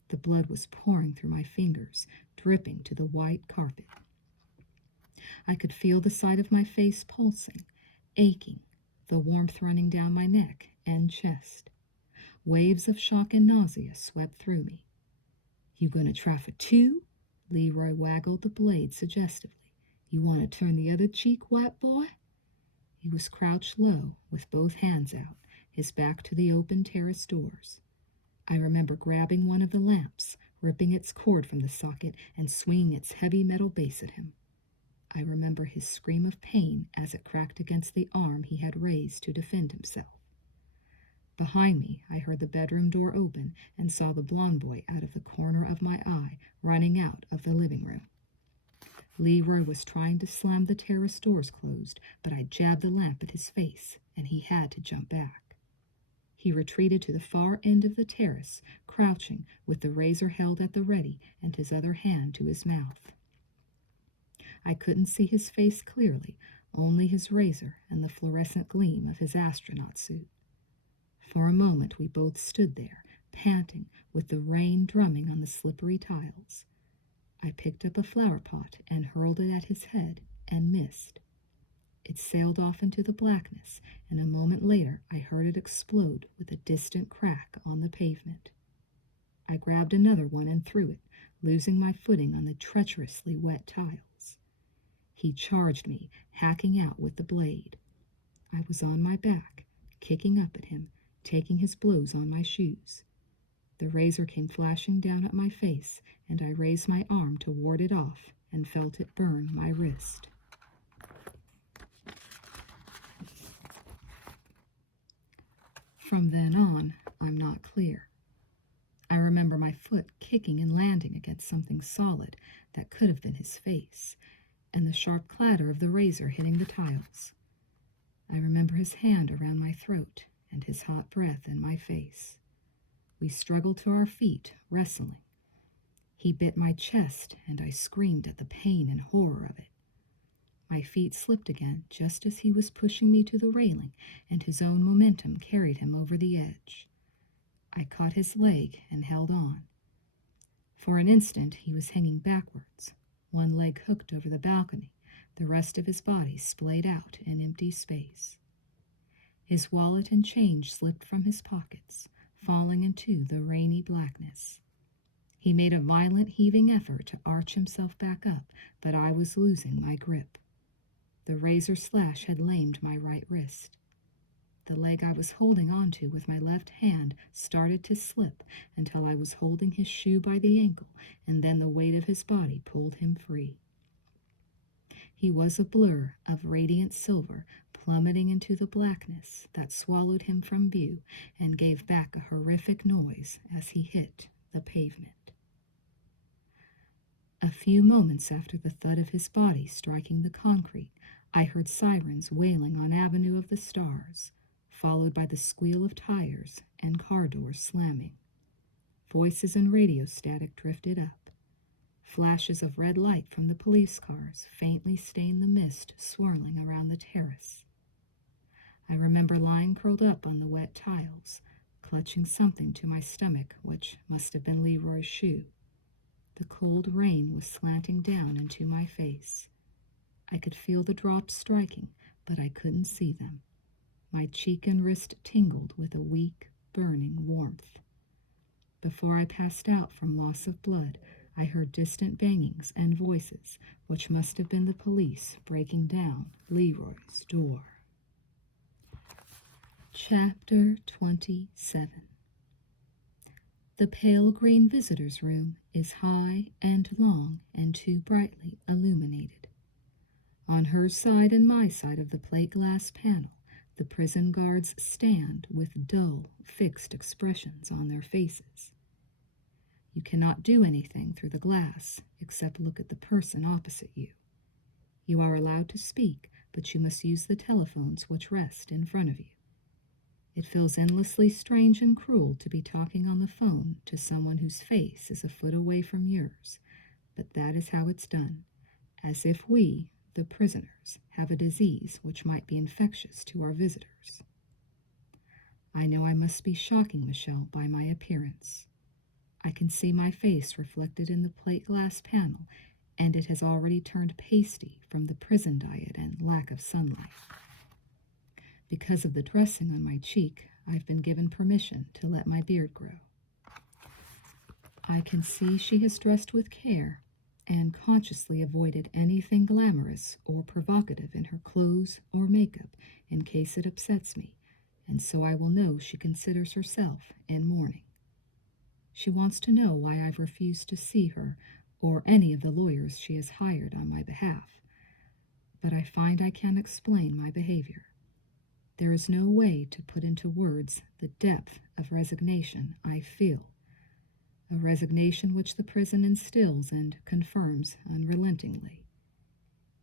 The blood was pouring through my fingers, dripping to the white carpet. I could feel the side of my face pulsing, aching, the warmth running down my neck and chest. Waves of shock and nausea swept through me. You gonna try for 2? Leroy waggled the blade suggestively. You want to turn the other cheek, white boy? He was crouched low, with both hands out, his back to the open terrace doors. I remember grabbing one of the lamps, ripping its cord from the socket, and swinging its heavy metal base at him. I remember his scream of pain as it cracked against the arm he had raised to defend himself. Behind me, I heard the bedroom door open and saw the blond boy out of the corner of my eye running out of the living room. Leroy was trying to slam the terrace doors closed, but I jabbed the lamp at his face, and he had to jump back. He retreated to the far end of the terrace, crouching with the razor held at the ready and his other hand to his mouth. I couldn't see his face clearly, only his razor and the fluorescent gleam of his astronaut suit. For a moment we both stood there, panting, with the rain drumming on the slippery tiles. I picked up a flower pot and hurled it at his head and missed. It sailed off into the blackness, and a moment later I heard it explode with a distant crack on the pavement. I grabbed another one and threw it, losing my footing on the treacherously wet tiles. He charged me, hacking out with the blade. I was on my back, kicking up at him, taking his blows on my shoes. The razor came flashing down at my face, and I raised my arm to ward it off and felt it burn my wrist. From then on, I'm not clear. I remember my foot kicking and landing against something solid that could have been his face, and the sharp clatter of the razor hitting the tiles. I remember his hand around my throat and his hot breath in my face. We struggled to our feet, wrestling. He bit my chest, and I screamed at the pain and horror of it. My feet slipped again just as he was pushing me to the railing, and his own momentum carried him over the edge. I caught his leg and held on. For an instant he was hanging backwards, one leg hooked over the balcony, the rest of his body splayed out in empty space. His wallet and change slipped from his pockets, falling into the rainy blackness. He made a violent heaving effort to arch himself back up, but I was losing my grip. The razor slash had lamed my right wrist. The leg I was holding onto with my left hand started to slip until I was holding his shoe by the ankle, and then the weight of his body pulled him free. He was a blur of radiant silver plummeting into the blackness that swallowed him from view and gave back a horrific noise as he hit the pavement. A few moments after the thud of his body striking the concrete, I heard sirens wailing on Avenue of the Stars, followed by the squeal of tires and car doors slamming. Voices and radio static drifted up. Flashes of red light from the police cars faintly stained the mist swirling around the terrace. I remember lying curled up on the wet tiles, clutching something to my stomach, which must have been Leroy's shoe. The cold rain was slanting down into my face. I could feel the drops striking, but I couldn't see them. My cheek and wrist tingled with a weak, burning warmth. Before I passed out from loss of blood, I heard distant bangings and voices, which must have been the police breaking down Leroy's door. Chapter 27. The pale green visitor's room is high and long and too brightly illuminated. On her side and my side of the plate glass panel, the prison guards stand with dull, fixed expressions on their faces. You cannot do anything through the glass except look at the person opposite you. You are allowed to speak, but you must use the telephones which rest in front of you. It feels endlessly strange and cruel to be talking on the phone to someone whose face is a foot away from yours, but that is how it's done, as if we, the prisoners, have a disease which might be infectious to our visitors. I know I must be shocking Michelle by my appearance. I can see my face reflected in the plate glass panel, and it has already turned pasty from the prison diet and lack of sunlight. Because of the dressing on my cheek, I've been given permission to let my beard grow. I can see she has dressed with care and consciously avoided anything glamorous or provocative in her clothes or makeup in case it upsets me, and so I will know she considers herself in mourning. She wants to know why I've refused to see her or any of the lawyers she has hired on my behalf, but I find I can't explain my behavior. There is no way to put into words the depth of resignation I feel, a resignation which the prison instills and confirms unrelentingly.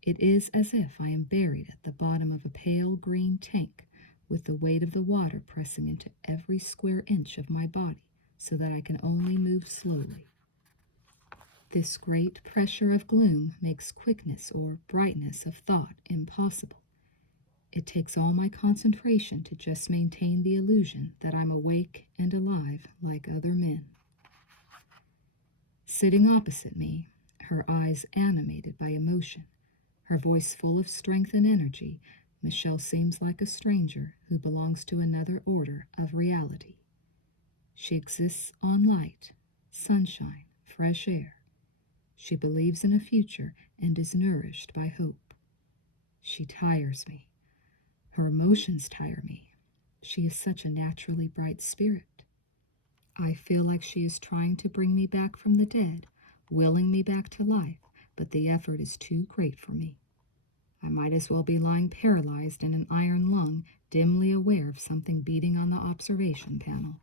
It is as if I am buried at the bottom of a pale green tank, with the weight of the water pressing into every square inch of my body so that I can only move slowly. This great pressure of gloom makes quickness or brightness of thought impossible. It takes all my concentration to just maintain the illusion that I'm awake and alive like other men. Sitting opposite me, her eyes animated by emotion, her voice full of strength and energy, Michelle seems like a stranger who belongs to another order of reality. She exists on light, sunshine, fresh air. She believes in a future and is nourished by hope. She tires me. Her emotions tire me. She is such a naturally bright spirit. I feel like she is trying to bring me back from the dead, willing me back to life, but the effort is too great for me. I might as well be lying paralyzed in an iron lung, dimly aware of something beating on the observation panel.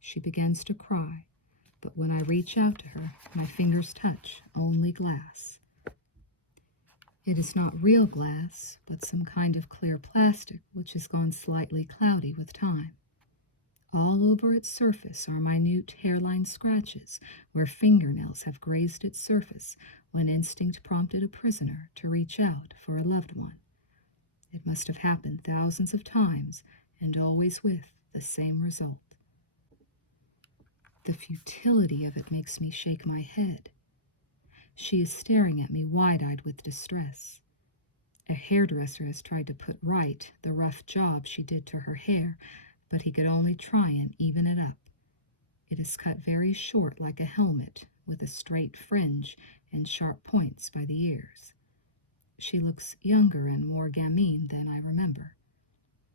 She begins to cry, but when I reach out to her, my fingers touch only glass. It is not real glass, but some kind of clear plastic which has gone slightly cloudy with time. All over its surface are minute hairline scratches where fingernails have grazed its surface when instinct prompted a prisoner to reach out for a loved one. It must have happened thousands of times and always with the same result. The futility of it makes me shake my head. She is staring at me wide-eyed with distress. A hairdresser has tried to put right the rough job she did to her hair, but he could only try and even it up. It is cut very short like a helmet, with a straight fringe and sharp points by the ears. She looks younger and more gamine than I remember.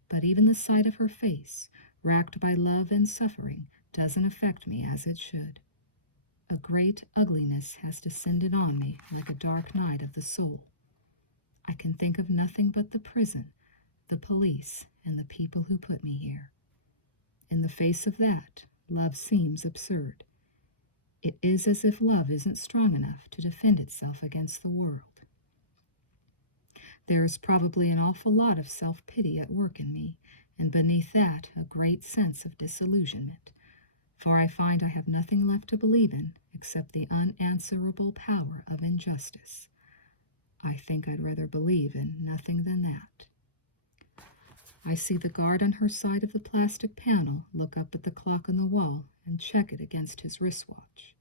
But even the sight of her face, racked by love and suffering, doesn't affect me as it should. A great ugliness has descended on me like a dark night of the soul. I can think of nothing but the prison, the police, and the people who put me here. In the face of that, love seems absurd. It is as if love isn't strong enough to defend itself against the world. There is probably an awful lot of self-pity at work in me, and beneath that a great sense of disillusionment, for I find I have nothing left to believe in except the unanswerable power of injustice. I think I'd rather believe in nothing than that. I see the guard on her side of the plastic panel look up at the clock on the wall and check it against his wristwatch.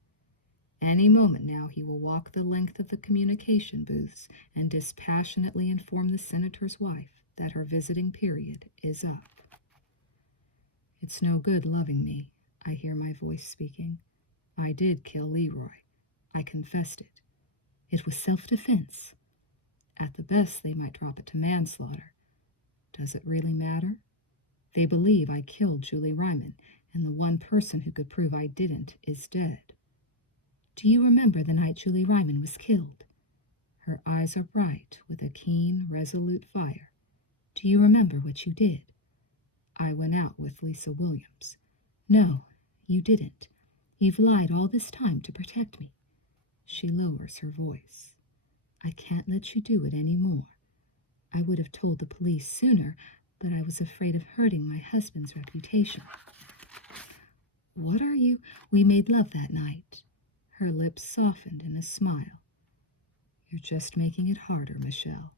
Any moment now he will walk the length of the communication booths and dispassionately inform the senator's wife that her visiting period is up. It's no good loving me, I hear my voice speaking. I did kill Leroy. I confessed it. It was self-defense. At the best, they might drop it to manslaughter. Does it really matter? They believe I killed Julie Ryman, and the one person who could prove I didn't is dead. Do you remember the night Julie Ryman was killed? Her eyes are bright with a keen, resolute fire. Do you remember what you did? I went out with Lisa Williams. No, you didn't. You've lied all this time to protect me. She lowers her voice. I can't let you do it any more. I would have told the police sooner, but I was afraid of hurting my husband's reputation. What are you? We made love that night. Her lips softened in a smile. You're just making it harder, Michelle.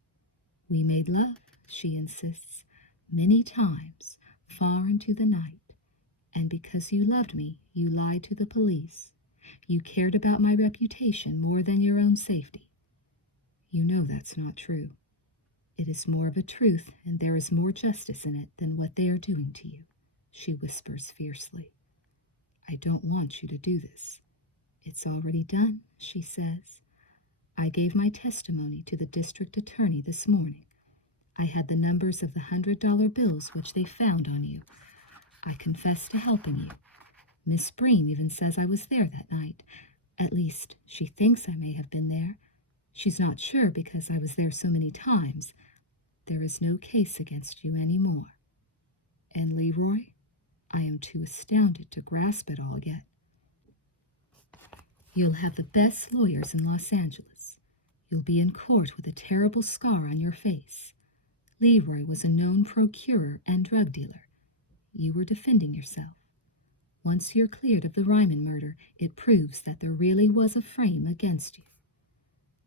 We made love, she insists, many times, far into the night. And because you loved me, you lied to the police. You cared about my reputation more than your own safety. You know that's not true. It is more of a truth, and there is more justice in it than what they are doing to you, she whispers fiercely. I don't want you to do this. It's already done, she says. I gave my testimony to the district attorney this morning. I had the numbers of the $100 bills which they found on you. I confess to helping you. Miss Bream even says I was there that night. At least, she thinks I may have been there. She's not sure because I was there so many times. There is no case against you any more. And Leroy, I am too astounded to grasp it all yet. You'll have the best lawyers in Los Angeles. You'll be in court with a terrible scar on your face. Leroy was a known procurer and drug dealer. You were defending yourself. Once you're cleared of the Ryman murder, it proves that there really was a frame against you.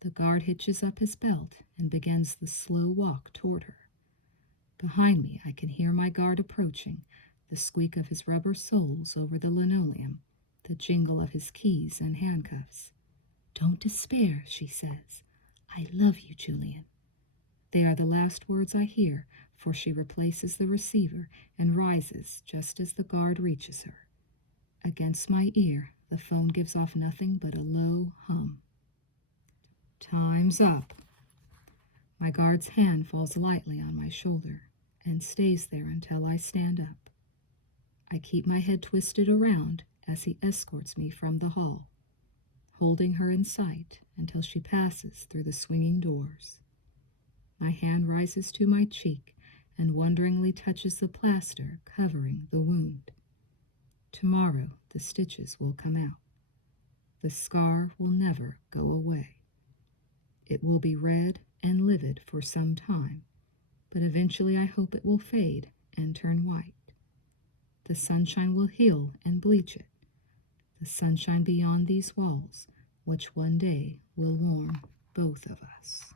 The guard hitches up his belt and begins the slow walk toward her. Behind me, I can hear my guard approaching, the squeak of his rubber soles over the linoleum, the jingle of his keys and handcuffs. Don't despair, she says. I love you, Julian. They are the last words I hear, for she replaces the receiver and rises just as the guard reaches her. Against my ear, the phone gives off nothing but a low hum. Time's up. My guard's hand falls lightly on my shoulder and stays there until I stand up. I keep my head twisted around as he escorts me from the hall, holding her in sight until she passes through the swinging doors. My hand rises to my cheek and wonderingly touches the plaster covering the wound. Tomorrow the stitches will come out. The scar will never go away. It will be red and livid for some time, but eventually I hope it will fade and turn white. The sunshine will heal and bleach it. The sunshine beyond these walls, which one day will warm both of us.